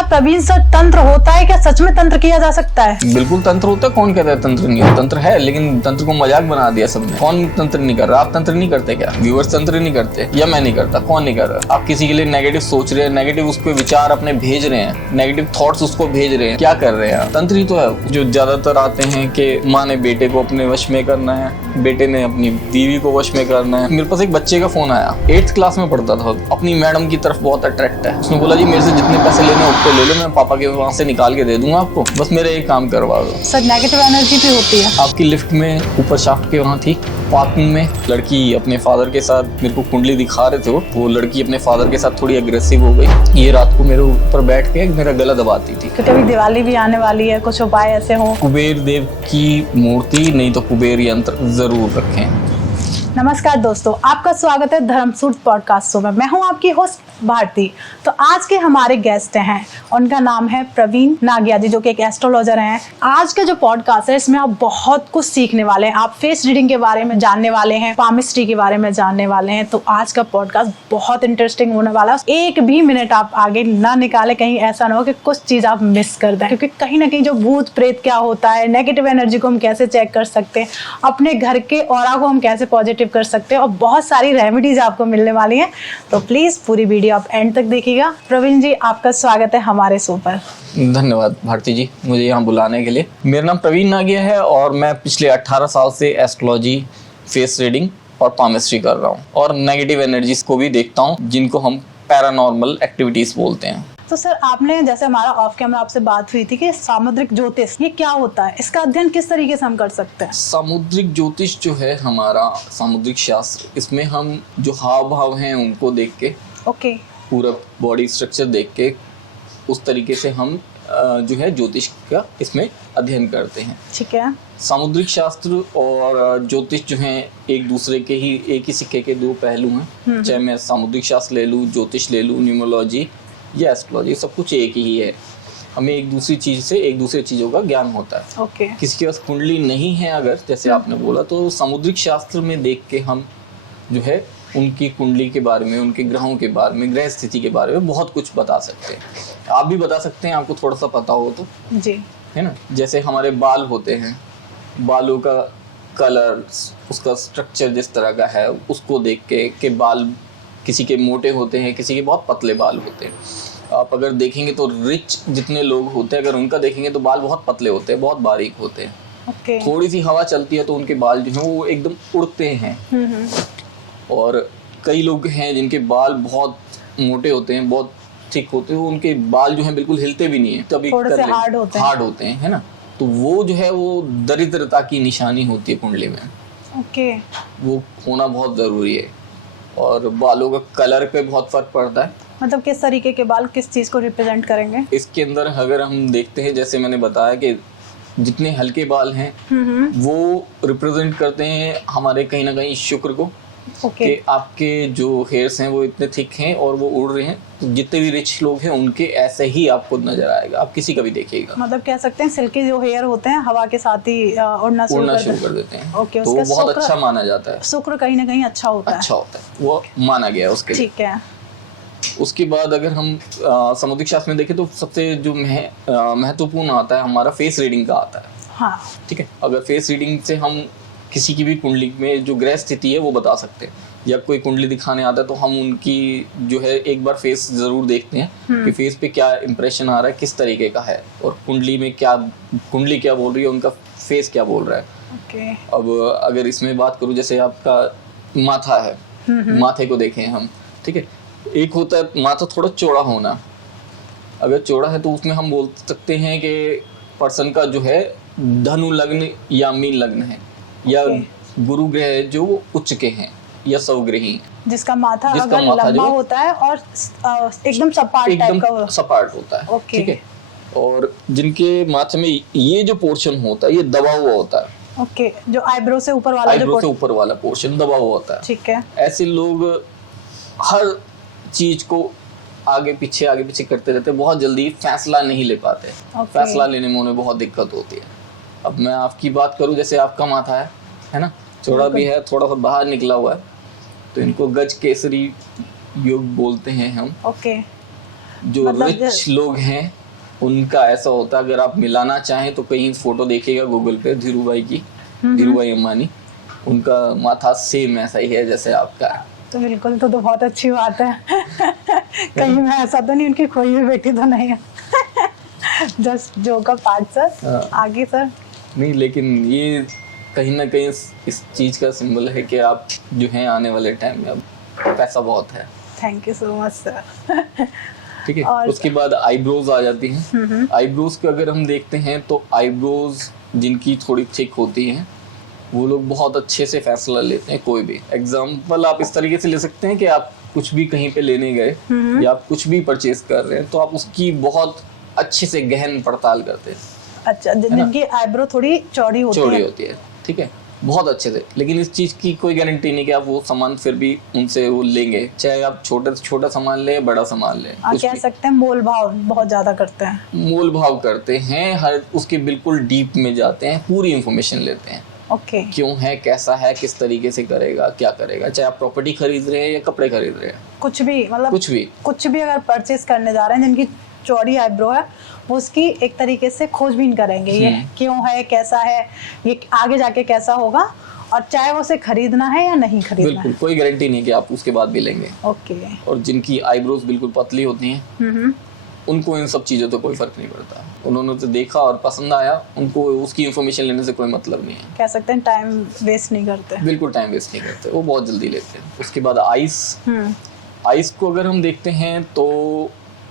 क्या प्रवीण सर तंत्र होता है? क्या सच में तंत्र किया जा सकता है? बिल्कुल तंत्र होता है। कौन कहता है तंत्र नहीं है? तंत्र है, लेकिन तंत्र को मजाक बना दिया सबने। कौन तंत्र नहीं कर रहा? आप तंत्र नहीं करते क्या? व्यूअर्स तंत्र नहीं करते या मैं नहीं करता? कौन नहीं कर रहा? आप किसी के लिए नेगेटिव सोच रहे हैं, नेगेटिव उस पर विचार अपने भेज रहे हैं, नेगेटिव थॉट्स उसको भेज रहे हैं, क्या कर रहे हैं? तंत्र ही तो है। जो ज्यादातर आते हैं कि माँ ने बेटे को अपने वश में करना है, बेटे ने अपनी बीवी को वश में करना है। मेरे पास एक बच्चे का फोन आया, 8th क्लास में पढ़ता था, अपनी मैडम की तरफ बहुत अट्रैक्ट है। उसने बोला जी मेरे से जितने पैसे लेने उतने ले लो, मैं पापा के वहाँ से निकाल के दे दूंगा आपको, बस मेरा एक काम करवा दो। सर नेगेटिव एनर्जी भी होती है। आपकी लिफ्ट में ऊपर शाफ्ट के वहाँ थी, पार्किंग में लड़की अपने फादर के साथ मेरे को कुंडली दिखा रहे थे। वो लड़की अपने फादर के साथ थोड़ी अग्रेसिव हो गई। ये रात को मेरे ऊपर बैठ के मेरा गला दबाती थी। क्योंकि अभी दिवाली भी आने वाली है, कुछ उपाय ऐसे हो? कुबेर देव की मूर्ति नहीं तो कुबेर यंत्र जरूर रखें। नमस्कार दोस्तों, आपका स्वागत है धर्मसूत्र पॉडकास्ट शो में। मैं हूं आपकी होस्ट भारती। तो आज के हमारे गेस्ट हैं, उनका नाम है प्रवीण नागिया जी, जो कि एक एस्ट्रोलॉजर हैं। आज का जो पॉडकास्ट है इसमें आप बहुत कुछ सीखने वाले हैं। आप फेस रीडिंग के बारे में जानने वाले हैं, पामिस्ट्री के बारे में जानने वाले हैं। तो आज का पॉडकास्ट बहुत इंटरेस्टिंग होने वाला है। एक भी मिनट आप आगे ना निकाले, कहीं ऐसा ना हो कि कुछ चीज आप मिस कर दें, क्योंकि कहीं ना कहीं जो भूत प्रेत क्या होता है, नेगेटिव एनर्जी को हम कैसे चेक कर सकते हैं, अपने घर के ऑरा को हम कैसे पॉजिटिव कर सकते हैं, और बहुत सारी रेमेडीज आपको मिलने वाली हैं। तो प्लीज पूरी वीडियो आप एंड तक देखिएगा। प्रवीण जी, आपका स्वागत है हमारे शो पर। धन्यवाद भारती जी, मुझे यहाँ बुलाने के लिए। मेरा नाम प्रवीण नागिया है और मैं पिछले 18 साल से एस्ट्रोलॉजी, फेस रीडिंग और पामिस्ट्री कर रहा हूँ, और नेगेटिव एनर्जीज को भी देखता हूँ, जिनको हम पैरानॉर्मल एक्टिविटीज बोलते हैं। तो सर, आपने जैसे हमारा ऑफ कैमरा आपसे बात हुई थी कि सामुद्रिक ज्योतिष ये क्या होता है, इसका अध्ययन किस तरीके से हम कर सकते हैं? सामुद्रिक ज्योतिष जो है हमारा सामुद्रिक शास्त्र, इसमें हम जो हाव भाव हैं उनको देख के, ओके, पूरा बॉडी स्ट्रक्चर देख के, उस तरीके से हम जो है ज्योतिष का इसमें अध्ययन करते हैं। ठीक है। सामुद्रिक शास्त्र और ज्योतिष जो हैं एक दूसरे के ही, एक ही सिक्के के दो पहलू हैं। चाहे मैं सामुद्रिक शास्त्र ले लूँ, ज्योतिष ले लूँ, न्यूमरोलॉजी या एस्ट्रोलॉजी, सब कुछ एक ही है। हमें एक दूसरी चीज से एक दूसरे चीजों का ज्ञान होता है। ओके। किसी के पास कुंडली नहीं है अगर, जैसे आपने बोला, तो सामुद्रिक शास्त्र में देख के हम जो है उनकी कुंडली के बारे में, उनके ग्रहों के बारे में, ग्रह स्थिति के बारे में बहुत कुछ बता सकते हैं। आप भी बता सकते हैं, आपको थोड़ा सा पता हो तो, जी, है ना। जैसे हमारे बाल होते हैं, बालों का कलर, उसका स्ट्रक्चर जिस तरह का है, उसको देख के बाल किसी के मोटे होते हैं, किसी के बहुत पतले बाल होते हैं। आप अगर देखेंगे तो रिच जितने लोग होते हैं, अगर उनका देखेंगे तो बाल बहुत पतले होते हैं, बहुत बारीक होते हैं। ओके। थोड़ी सी हवा चलती है तो उनके बाल जो हैं वो एकदम उड़ते हैं। और कई लोग हैं जिनके बाल बहुत मोटे होते हैं, बहुत थिक होते हैं, उनके बाल जो हैं बिल्कुल हिलते भी नहीं है, तभी थोड़े से हार्ड होते हैं, है ना। तो वो जो है वो दरिद्रता की निशानी होती है कुंडली में। ओके। वो होना बहुत जरूरी है। और बालों का कलर पे बहुत फर्क पड़ता है। मतलब किस तरीके के बाल किस चीज को रिप्रेजेंट करेंगे? इसके अंदर अगर हम देखते हैं, जैसे मैंने बताया कि जितने हल्के बाल हैं वो रिप्रेजेंट करते हैं हमारे कहीं ना कहीं शुक्र को। ओके। कि आपके जो हेयर्स हैं वो इतने थिक हैं और वो उड़ रहे हैं, तो जितने भी रिच लोग हैं उनके ऐसे ही आपको नजर आएगा, आप किसी का भी देखिएगा। मतलब कह सकते हैं सिल्की जो हेयर होते हैं हवा के साथ ही उड़ना शुरू कर देते हैं। ओके। तो वो बहुत अच्छा माना जाता है। शुक्र कहीं ना कहीं अच्छा होता है, वो माना गया है उसके लिए। ठीक है। उसके बाद अगर हम सामुद्रिक शास्त्र में देखें तो सबसे जो महत्वपूर्ण आता है हमारा फेस रीडिंग का आता है। हाँ, ठीक है। अगर फेस रीडिंग से हम किसी की भी कुंडली में जो ग्रह स्थिति है वो बता सकते हैं, या कोई कुंडली दिखाने आता है तो हम उनकी जो है एक बार फेस जरूर देखते हैं कि फेस पे क्या इंप्रेशन आ रहा है, किस तरीके का है, और कुंडली में क्या, कुंडली क्या बोल रही है, उनका फेस क्या बोल रहा है। ओके। अब अगर इसमें बात करूं, जैसे आपका माथा है, माथे को देखें हम, ठीक है। एक होता है माथा थोड़ा चौड़ा होना। अगर चौड़ा है तो उसमें हम बोल सकते हैं कि पर्सन का जो है धनु लग्न या मीन लग्न है, या गुरु ग्रह जो उच्च के हैं, या सौग्रही, जिसका माथा अगर लंबा होता है और एकदम सपाट होता है, ठीक है। और जिनके माथे में ये जो पोर्शन होता है ये दबा हुआ होता है। ओके। जो आईब्रो से ऊपर वाला पोर्शन दबा हुआ होता है, ठीक है। ऐसे लोग हर चीज को आगे पीछे करते रहते हैं, बहुत जल्दी फैसला नहीं ले पाते। फैसला लेने में उन्हें बहुत दिक्कत होती है। अब मैं आपकी बात करूं, जैसे आपका माथा है ना, चौड़ा भी है, थोड़ा सा बाहर निकला हुआ है, तो इनको गज केसरी योग बोलते हैं हम। ओके। जो मतलब रिच लोग हैं उनका ऐसा होता है, अगर आप मिलाना चाहें तो कहीं फोटो देखिएगा गूगल पे धीरू भाई की, धीरू भाई अंबानी, उनका माथा सेम ऐसा ही है जैसे आपका है। तो बिल्कुल, तो बहुत अच्छी बात है। कहीं मैं ऐसा तो नहीं, उनकी कोई भी बेटी तो नहीं है। जस्ट जोक का पार्ट सर। हाँ। आगे सर। नहीं, लेकिन ये कहीं ना कहीं इस चीज का सिंबल है कि आप जो हैं आने वाले टाइम में अब पैसा बहुत है। Thank you so much sir. ठीक है। और उसके बाद आईब्रोज आ जाती हैं। आईब्रोज को अगर हम देखते हैं तो आईब्रोज जिनकी थोड़ी थिक होती हैं वो लोग बहुत अच्छे से फैसला लेते हैं। कोई भी एग्जाम्पल आप इस तरीके से ले सकते हैं कि आप कुछ भी कहीं पे लेने गए या आप कुछ भी परचेज कर रहे हैं तो आप उसकी बहुत अच्छे से गहन पड़ताल करते हैं। अच्छा, जिनकी आईब्रो थोड़ी चौड़ी होती है, ठीक है, बहुत अच्छे से। लेकिन इस चीज की कोई गारंटी नहीं कि आप वो सामान फिर भी उनसे वो लेंगे, चाहे आप छोटे से छोटा सामान ले बड़ा सामान ले। कह सकते हैं मोल भाव बहुत ज्यादा करते हैं। मोल भाव करते हैं, हर उसके बिल्कुल डीप में जाते हैं, पूरी इंफॉर्मेशन लेते हैं। ओके। क्यों है, कैसा है, किस तरीके से करेगा, क्या करेगा, चाहे आप प्रॉपर्टी खरीद रहे हैं या कपड़े खरीद रहे हैं, कुछ भी, मतलब कुछ भी अगर परचेज करने जा रहे हैं जिनकी चौड़ी आईब्रो है वो उसकी एक तरीके से खोजबीन करेंगे, ये क्यों है, कैसा है, ये आगे जाके कैसा होगा, और चाहे वो उसे खरीदना है या नहीं खरीदना बिल्कुल कोई गारंटी नहीं कि आप उसके बाद भी लेंगे। ओके। और जिनकी आईब्रोज बिल्कुल पतली होती हैं उनको इन सब चीज़ों तो कोई फर्क नहीं पड़ता। उन्होंने तो देखा और पसंद आया, उनको उसकी इन्फॉर्मेशन लेने से कोई मतलब नहीं है। कह सकते हैं टाइम वेस्ट नहीं करते। बिल्कुल टाइम वेस्ट नहीं करते, वो बहुत जल्दी लेते हैं। उसके बाद आइस को अगर हम देखते हैं तो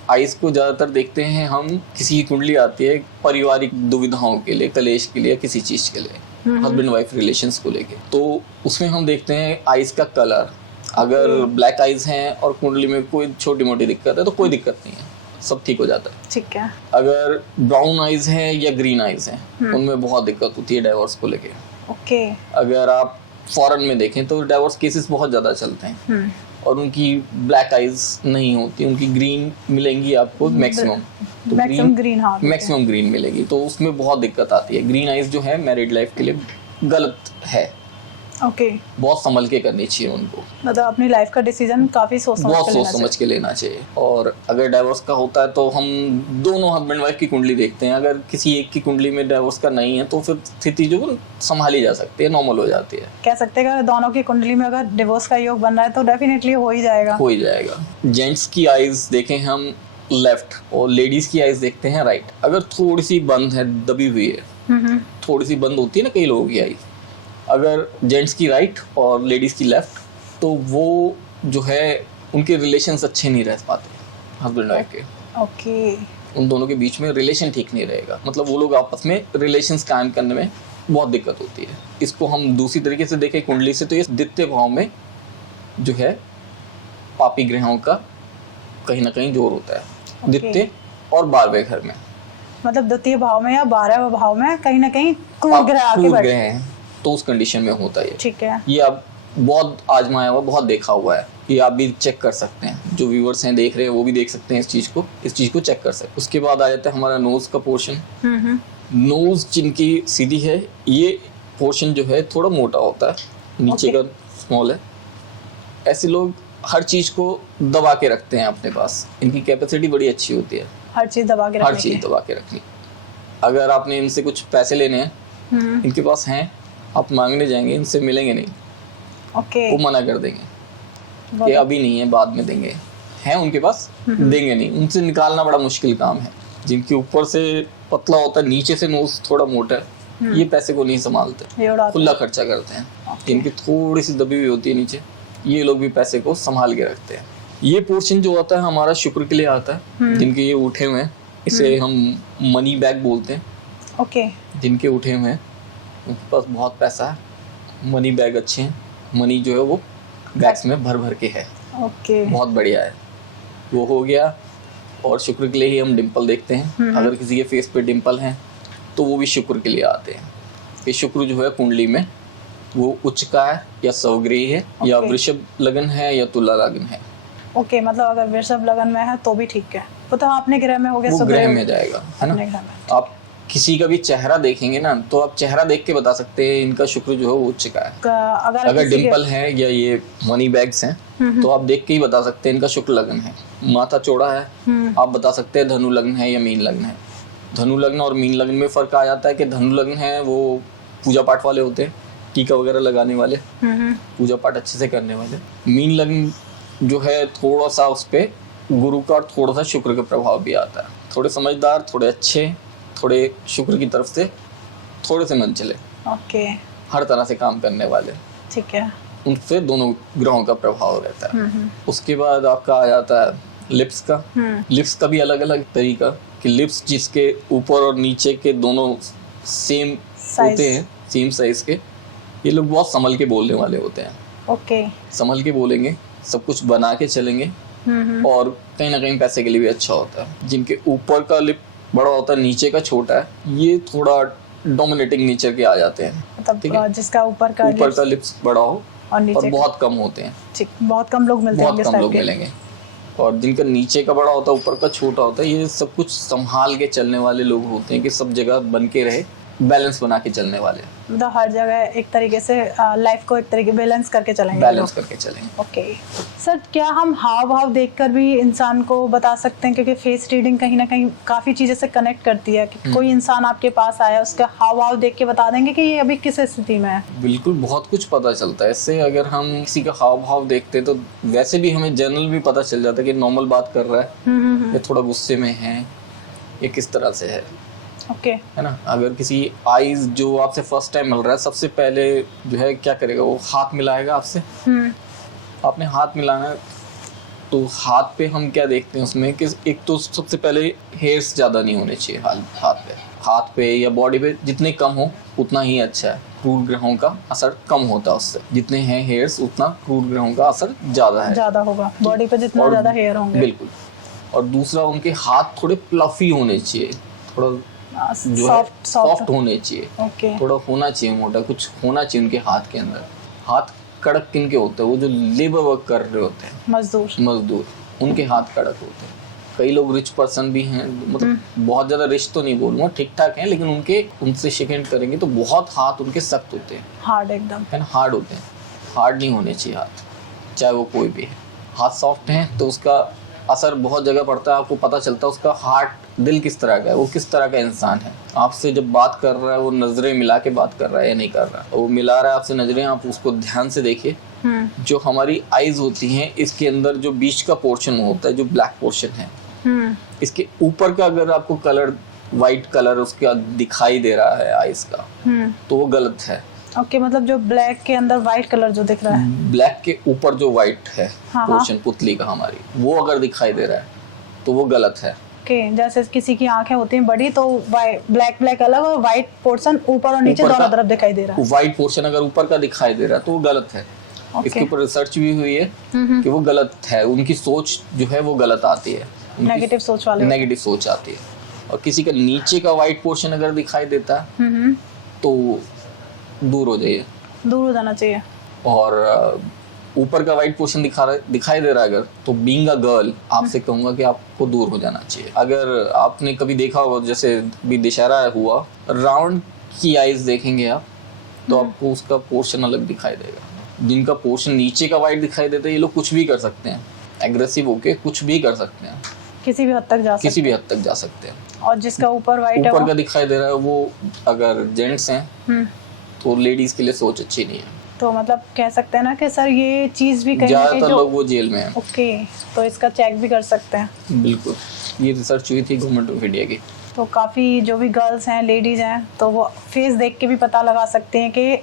आइस को ज़्यादातर देखते हैं हम, किसी की कुंडली आती है पारिवारिक दुविधाओं के लिए, कलेश के लिए, किसी चीज़ के लिए, हस्बैंड वाइफ रिलेशंस को लेके, तो उसमें हम देखते हैं आइस का कलर। अगर ब्लैक आइज हैं और कुंडली में कोई छोटी मोटी दिक्कत है तो कोई दिक्कत नहीं है, सब ठीक हो जाता है। ठीक है। अगर ब्राउन आइज हैं या ग्रीन आइज हैं उनमें बहुत दिक्कत होती है डाइवोर्स को लेके। ओके। अगर आप फॉरेन में देखें तो डाइवोर्स केसेस बहुत ज़्यादा चलते हैं और उनकी ब्लैक आइज नहीं होती, उनकी ग्रीन मिलेंगी आपको मैक्सिमम। तो मैक्सिमम ग्रीन मिलेगी, तो उसमें बहुत दिक्कत आती है। ग्रीन आइज जो है मैरिड लाइफ के लिए गलत है। ओके। बहुत संभल के करनी चाहिए उनको, मतलब अपनी लाइफ का डिसीजन काफी सोच समझ के लेना चाहिए। और अगर डाइवोर्स का होता है तो हम दोनों हस्बैंड वाइफ की कुंडली देखते हैं। अगर किसी एक की कुंडली में डाइवोर्स का नहीं है तो फिर स्थिति जो संभाली जा सकती है, नॉर्मल हो जाती है। कह सकते हैं कि दोनों की कुंडली में अगर डिवोर्स का योग बन रहा है तो डेफिनेटली हो ही जाएगा। जेंट्स की आइज देखें हम लेफ्ट और लेडीज की आइज देखते हैं राइट। अगर थोड़ी सी बंद है, दबी हुई है, थोड़ी सी बंद होती है ना कई लोगों की आइज, अगर जेंट्स की राइट और लेडीज़ की लेफ्ट तो वो जो है उनके रिलेशंस अच्छे नहीं रह पाते हस्बैंड वाइफ के। ओके। उन दोनों के बीच में रिलेशन ठीक नहीं रहेगा, मतलब वो लोग आपस में रिलेशंस कायम करने में बहुत दिक्कत होती है। इसको हम दूसरी तरीके से देखें कुंडली से तो ये द्वितीय भाव में जो है पापी ग्रहों का कहीं ना कहीं जोर होता है। द्वितीय और 12वें घर में, मतलब द्वितीय भाव में या 12वें भाव में कहीं ना कहीं क्रूर ग्रह आके बैठे हैं तो उस कंडीशन में होता है। ठीक है। ये आप बहुत आजमाया हुआ, बहुत देखा हुआ है, ये आप भी चेक कर सकते हैं। जो व्यूअर्स हैं देख रहे हैं वो भी देख सकते हैं इस चीज़ को चेक कर सकते हैं। उसके बाद आ जाता है हमारा नोज का पोर्शन। नोज जिनकी सीधी है ये पोर्शन जो है थोड़ा मोटा होता है, नीचे का स्मॉल है। ऐसे लोग हर चीज़ को दबा के रखते हैं अपने पास, इनकी कैपेसिटी बड़ी अच्छी होती है हर चीज़ दबा के रखनी। अगर आपने इनसे कुछ पैसे लेने हैं, इनके पास हैं, आप मांगने जाएंगे, इनसे मिलेंगे नहीं। ओके। वो मना कर देंगे कि अभी नहीं है, बाद में देंगे। हैं उनके पास, देंगे नहीं। उनसे निकालना बड़ा मुश्किल काम है। जिनके ऊपर से पतला होता है, नीचे से नोज थोड़ा मोटा है, ये पैसे को नहीं संभालते, खुला खर्चा करते हैं। इनकी थोड़ी सी दबी हुई होती है नीचे, ये लोग भी पैसे को संभाल के रखते हैं। ये पोर्शन जो आता है हमारा शुक्र के लिए आता है। जिनके ये उठे हुए हैं इसे हम मनी बैग बोलते हैं। ओके। जिनके उठे हुए हैं उनके पास बहुत पैसा है, मनी बैग अच्छे हैं, मनी जो है वो बैग्स में भर के है। ओके। बहुत बढ़िया है, वो हो गया। और शुक्र के लिए ही हम डिंपल देखते हैं। अगर किसी के फेस पे डिंपल हैं तो वो भी शुक्र के लिए आते हैं। ये शुक्र जो है कुंडली में वो उच्च का है या स्वग्रही है या वृषभ लगन है या तुला लगन है। ओके, मतलब अगर वृषभ लगन में है तो भी ठीक है, तो आपने ग्रह में हो गया, वो ग्रह में जाएगा, है ना। आप किसी का भी चेहरा देखेंगे ना, तो आप चेहरा देख के बता सकते हैं इनका शुक्र जो है वो उच्च का है। अगर डिम्पल है या ये मनी बैग्स हैं तो आप देख के ही बता सकते हैं इनका शुक्र लग्न है। माथा चौड़ा है, आप बता सकते हैं धनु लग्न है या मीन लग्न है। धनु लग्न और मीन लग्न में फर्क आ जाता है कि धनु लग्न है वो पूजा पाठ वाले होते हैं, टीका वगैरह लगाने वाले, पूजा पाठ अच्छे से करने वाले। मीन लग्न जो है थोड़ा सा उस पर गुरु का और थोड़ा सा शुक्र का प्रभाव भी आता है। थोड़े समझदार, थोड़े अच्छे, थोड़े शुक्र की तरफ से थोड़े से मन चले, ओके, हर तरह से काम करने वाले, ठीक है, उनसे दोनों ग्रहों का प्रभाव रहता है। उसके बाद आपका आ जाता है लिप्स का। लिप्स का भी अलग अलग तरीका कि लिप्स जिसके ऊपर और नीचे के दोनों सेम होते हैं, सेम साइज के, ये लोग बहुत संभल के बोलने वाले होते हैं। ओके, संभल के बोलेंगे, सब कुछ बना के चलेंगे और कहीं ना कहीं पैसे के लिए भी अच्छा होता है। जिनके ऊपर का लिप बड़ा होता है, नीचे का छोटा है, ये थोड़ा डोमिनेटिंग नेचर के आ जाते हैं। मतलब जिसका ऊपर का लिप्स बड़ा हो और और बहुत कम होते हैं, ठीक, बहुत कम लोग मिलते हैं, बहुत कम लोग मिलेंगे। और जिनका नीचे का बड़ा होता है, ऊपर का छोटा होता है, ये सब कुछ संभाल के चलने वाले लोग होते हैं कि सब जगह बन के रहे, बैलेंस बना के चलने वाले। मतलब हर जगह एक तरीके से लाइफ को एक तरीके बैलेंस करके चलेंगे, बैलेंस करके चलेंगे। ओके सर, क्या हम हाव भाव देखकर भी इंसान को बता सकते हैं? क्योंकि फेस रीडिंग कहीं ना कहीं काफ़ी चीज़ें से कनेक्ट करती है कि कोई इंसान आपके पास आया, उसका हाव भाव देख के बता देंगे कि ये अभी किस स्थिति में है? बिल्कुल, बहुत कुछ पता चलता है इससे। अगर हम किसी का हाव भाव देखते तो वैसे भी हमें जनरल भी पता चल जाता है कि नॉर्मल बात कर रहा है या थोड़ा गुस्से में है, ये किस तरह से है। ओके, है ना। अगर किसी आईज जो आपसे फर्स्ट टाइम मिल रहा है, सबसे पहले जो है क्या करेगा, वो हाथ मिलाएगा आपसे। आपने हाथ मिलाना है तो हाथ पे हम क्या देखते हैं उसमें कि एक तो सबसे पहले हेयर्स ज़्यादा नहीं होने चाहिए हाथ पे या बॉडी पे, जितने कम हो उतना ही अच्छा है। क्रूर ग्रहों का असर कम होता है उससे, जितने हैं हेयर्स उतना क्रूर ग्रहों का असर ज़्यादा होगा बॉडी पे जितना ज़्यादा हेयर होंगे। बिल्कुल। और दूसरा, उनके हाथ थोड़े प्लफी होने चाहिए, थोड़ा जो सॉफ्ट होने चाहिए। ओके, थोड़ा होना चाहिए मोटा, कुछ होना चाहिए उनके हाथ के अंदर। हाथ कड़क किनके होते हैं? वो जो लेबर वर्क कर रहे होते हैं, मजदूर, उनके हाथ कड़क होते हैं। कई लोग रिच पर्सन भी हैं, मतलब बहुत ज़्यादा रिच तो नहीं बोलूँगा, ठीक ठाक हैं, लेकिन उनसे शिकायत करेंगे तो बहुत हाथ उनके सख्त होते हैं, हार्ड एकदम, है ना, हार्ड होते हैं। हार्ड नहीं होने चाहिए हाथ, चाहे वो कोई भी है। हाथ सॉफ्ट हैं तो उसका असर बहुत जगह पड़ता है, आपको पता चलता है उसका हार्ट, दिल किस तरह का है, वो किस तरह का इंसान है। आपसे जब बात कर रहा है, वो नज़रें मिला के बात कर रहा है या नहीं कर रहा है, वो मिला रहा है आपसे नज़रें, आप उसको ध्यान से देखिए। जो हमारी आईज होती हैं, इसके अंदर जो बीच का पोर्शन होता है, जो ब्लैक पोर्शन है, इसके ऊपर का अगर आपको कलर, वाइट कलर उसका दिखाई दे रहा है आईज का, तो वो गलत है। ओके, मतलब जो ब्लैक के अंदर व्हाइट कलर जो दिख रहा है, ब्लैक के ऊपर जो व्हाइट है पोर्शन, पुतली का हमारी, वो अगर दिखाई दे रहा है तो वो गलत है। ओके, जैसे किसी की आंखें होती हैं बड़ी तो ब्लैक अलग और व्हाइट पोर्शन ऊपर और नीचे दोनों तरफ दिखाई दे रहा है। व्हाइट पोर्शन अगर ऊपर का दिखाई दे रहा है तो वो गलत है। इसके ऊपर रिसर्च भी हुई है कि वो गलत है, उनकी सोच जो है वो गलत आती है, नेगेटिव सोच वाले, नेगेटिव सोच आती है। और किसी का नीचे का व्हाइट पोर्शन अगर दिखाई देता है तो दूर हो जाइए, दूर हो जाना चाहिए। और ऊपर का व्हाइट पोर्शन दिखाई दे रहा है अगर, तो बीइंग अ गर्ल आपसे कहूंगा कि आपको दूर हो जाना चाहिए। अगर आपने कभी देखा हो, जैसे भी दशहरा हुआ, राउंड की आईज देखेंगे आप तो आपको उसका पोर्शन अलग दिखाई देगा। जिनका पोर्शन नीचे का व्हाइट दिखाई देता है, ये लोग कुछ भी कर सकते हैं, एग्रेसिव होके कुछ भी कर सकते हैं, किसी भी हद तक जा सकते हैं। और जिसका ऊपर व्हाइट ऊपर का दिखाई दे रहा है, वो अगर जेंट्स हैं तो लेडीज के लिए सोच अच्छी नहीं है। तो मतलब कह सकते हैं ना कि सर ये चीज़ भी कहीं ज़्यादातर लोग वो जेल में हैं। ओके, तो इसका चेक भी कर सकते हैं। बिल्कुल, ये रिसर्च हुई थी गवर्नमेंट ऑफ इंडिया की। तो काफ़ी जो भी गर्ल्स हैं, लेडीज़ हैं, तो वो फेस देख के भी पता लगा सकते हैं कि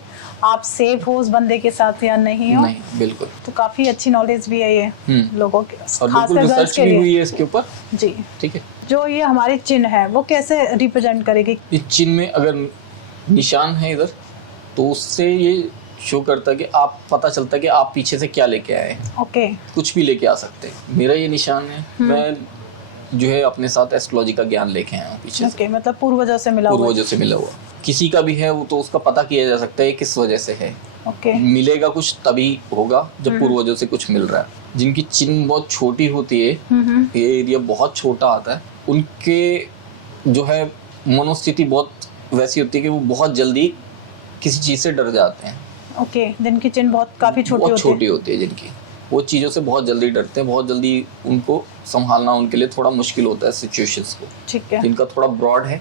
आप सेफ हो उस बंदे के साथ या नहीं हो। नहीं, बिल्कुल। तो काफ़ी अच्छी नॉलेज भी है ये लोगों के, खासकर गर्ल्स के लिए हुई है इसके ऊपर। जी, ठीक है। जो ये हमारी चिन्ह है वो कैसे रिप्रेजेंट करेगी? इस चिन्ह में अगर निशान है इधर, तो उससे ये शो करता है कि आप, पता चलता है कि आप पीछे से क्या लेके आए हैं। ओके, कुछ भी लेके आ सकते हैं। मेरा ये निशान है, मैं जो है अपने साथ एस्ट्रोलॉजी का ज्ञान लेके आया हूँ पीछे से। मतलब पूर्वजों से मिला हुआ। किसी का भी है वो तो उसका पता किया जा सकता है किस वजह से है। ओके, मिलेगा कुछ तभी होगा जब पूर्वजों से कुछ मिल रहा है। जिनकी चिन्ह बहुत छोटी होती है, ये एरिया बहुत छोटा आता है, उनके जो है मनोस्थिति बहुत वैसी होती है कि वो बहुत जल्दी किसी चीज़ से डर जाते हैं। ओके, जिनकी चिन बहुत काफ़ी छोटी बहुत होती छोटी होती है जिनकी, वो चीज़ों से बहुत जल्दी डरते हैं, बहुत जल्दी उनको संभालना उनके लिए थोड़ा मुश्किल होता है सिचुएशंस को। ठीक है। जिनका थोड़ा ब्रॉड है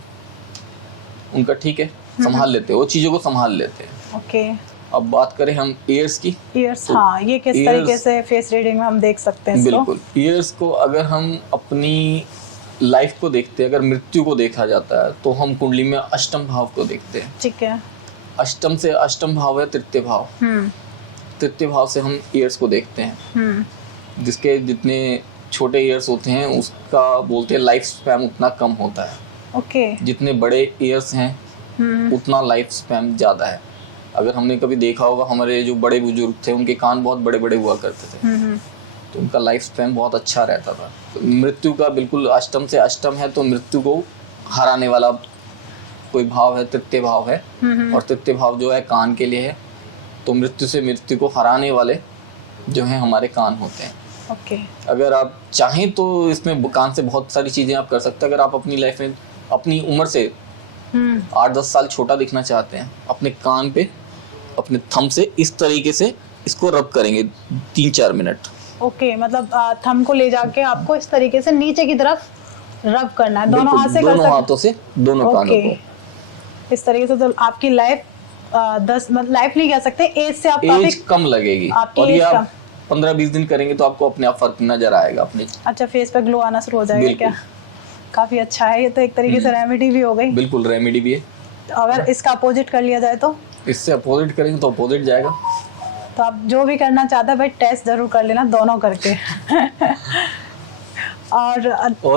उनका ठीक है, संभाल लेते हैं, वो चीज़ों को संभाल लेते हैं। ओके। अब बात करें हम ईयर्स की। ईयर्स, तो हाँ, ये किस ears- तरीके से फेस रीडिंग में हम देख सकते हैं इसको? बिल्कुल, ईयर्स को अगर हम अपनी लाइफ को देखते हैं, अगर मृत्यु को देखा जाता है तो हम कुंडली में अष्टम भाव को देखते हैं। ठीक है। अष्टम से अष्टम भाव है तृतीय भाव। तृतीय भाव से हम ईयर्स को देखते हैं। जिसके जितने छोटे ईयर्स होते हैं उसका बोलते हैं लाइफ स्पैन उतना कम होता है। ओके। जितने बड़े ईयर्स हैं उतना लाइफ स्पैन ज़्यादा है। अगर हमने कभी देखा होगा, हमारे जो बड़े बुजुर्ग थे उनके कान बहुत बड़े बड़े हुआ करते थे, तो उनका लाइफ स्पैन बहुत अच्छा रहता था। तो मृत्यु का बिल्कुल अष्टम से अष्टम है, तो मृत्यु को हराने वाला कोई भाव है, तृतीय भाव है। और तृतीय भाव जो है कान के लिए है, तो मृत्यु से मृत्यु को हराने वाले जो हैं हमारे कान होते हैं। ओके। अगर आप चाहें तो इसमें कान से बहुत सारी चीज़ें आप कर सकते हैं। अगर आप अपनी लाइफ में अपनी उम्र से 8-10 साल छोटा दिखना चाहते हैं, अपने कान पे अपने थंब से इस तरीके से इसको रब करेंगे 3-4 मिनट। ओके, मतलब थंब को ले जाके आपको इस तरीके से नीचे की तरफ रब करना है, दोनों हाथ से कर दोनों सकते? हाथों से दोनों कानों ओके। को इस तरीके से तो आपकी लाइफ 10 मतलब लाइफ नहीं कह सकते, एज से आप काफी एज कम लगेगी। आपकी और ये एज आप 15-20 दिन करेंगे तो आपको अपने आप फर्क नजर आएगा अपने। अच्छा, फेस पे ग्लो आना शुरू हो जाएगा बिल्कुल। क्या? काफी अच्छा है ये तो, एक तरीके से रेमेडी भी हो गई। बिल्कुल रेमेडी भी है। अगर इसका अपोजिट कर लिया जाए तो इससे अपोजिट करेंगे तो अपोजिट जाएगा। तो आप जो भी करना चाहते हैं भाई टेस्ट जरूर कर लेना दोनों करके। और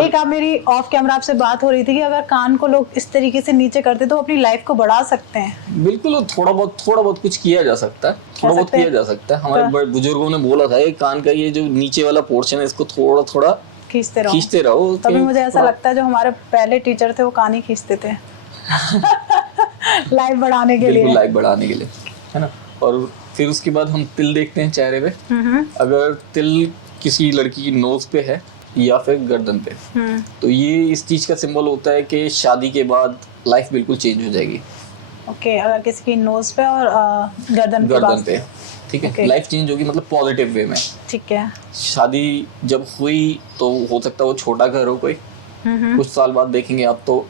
एक आप मेरी ऑफ कैमरा आपसे बात हो रही थी कि अगर कान को लोग इस तरीके से नीचे करते तो अपनी लाइफ को बढ़ा सकते हैं। बिल्कुल, थोड़ा बहुत कुछ किया जा सकता है, थोड़ा बहुत किया जा सकता है। हमारे बड़े बुजुर्गों ने बोला था ये कान का ये जो नीचे वाला पोर्शन है इसको थोड़ा थोड़ा खींचते रहो। तभी मुझे ऐसा लगता है जो हमारे पहले टीचर थे वो कान ही खींचते थे लाइफ बढ़ाने के लिए। बिल्कुल, लाइफ बढ़ाने के लिए, है ना। और फिर उसके बाद हम तिल देखते हैं चेहरे पे। अगर तिल किसी लड़की की नोज पे है या फिर गर्दन पे, तो ये इस चीज का सिंबल होता है कि शादी के बाद लाइफ बिल्कुल चेंज हो जाएगी। ओके, अगर किसी की नोज पे और गर्दन पे, ठीक है, लाइफ चेंज होगी, मतलब पॉजिटिव वे में। ठीक है। शादी जब हुई तो हो सकता है वो छोटा घर हो कोई, कुछ साल बाद देखेंगे आप तो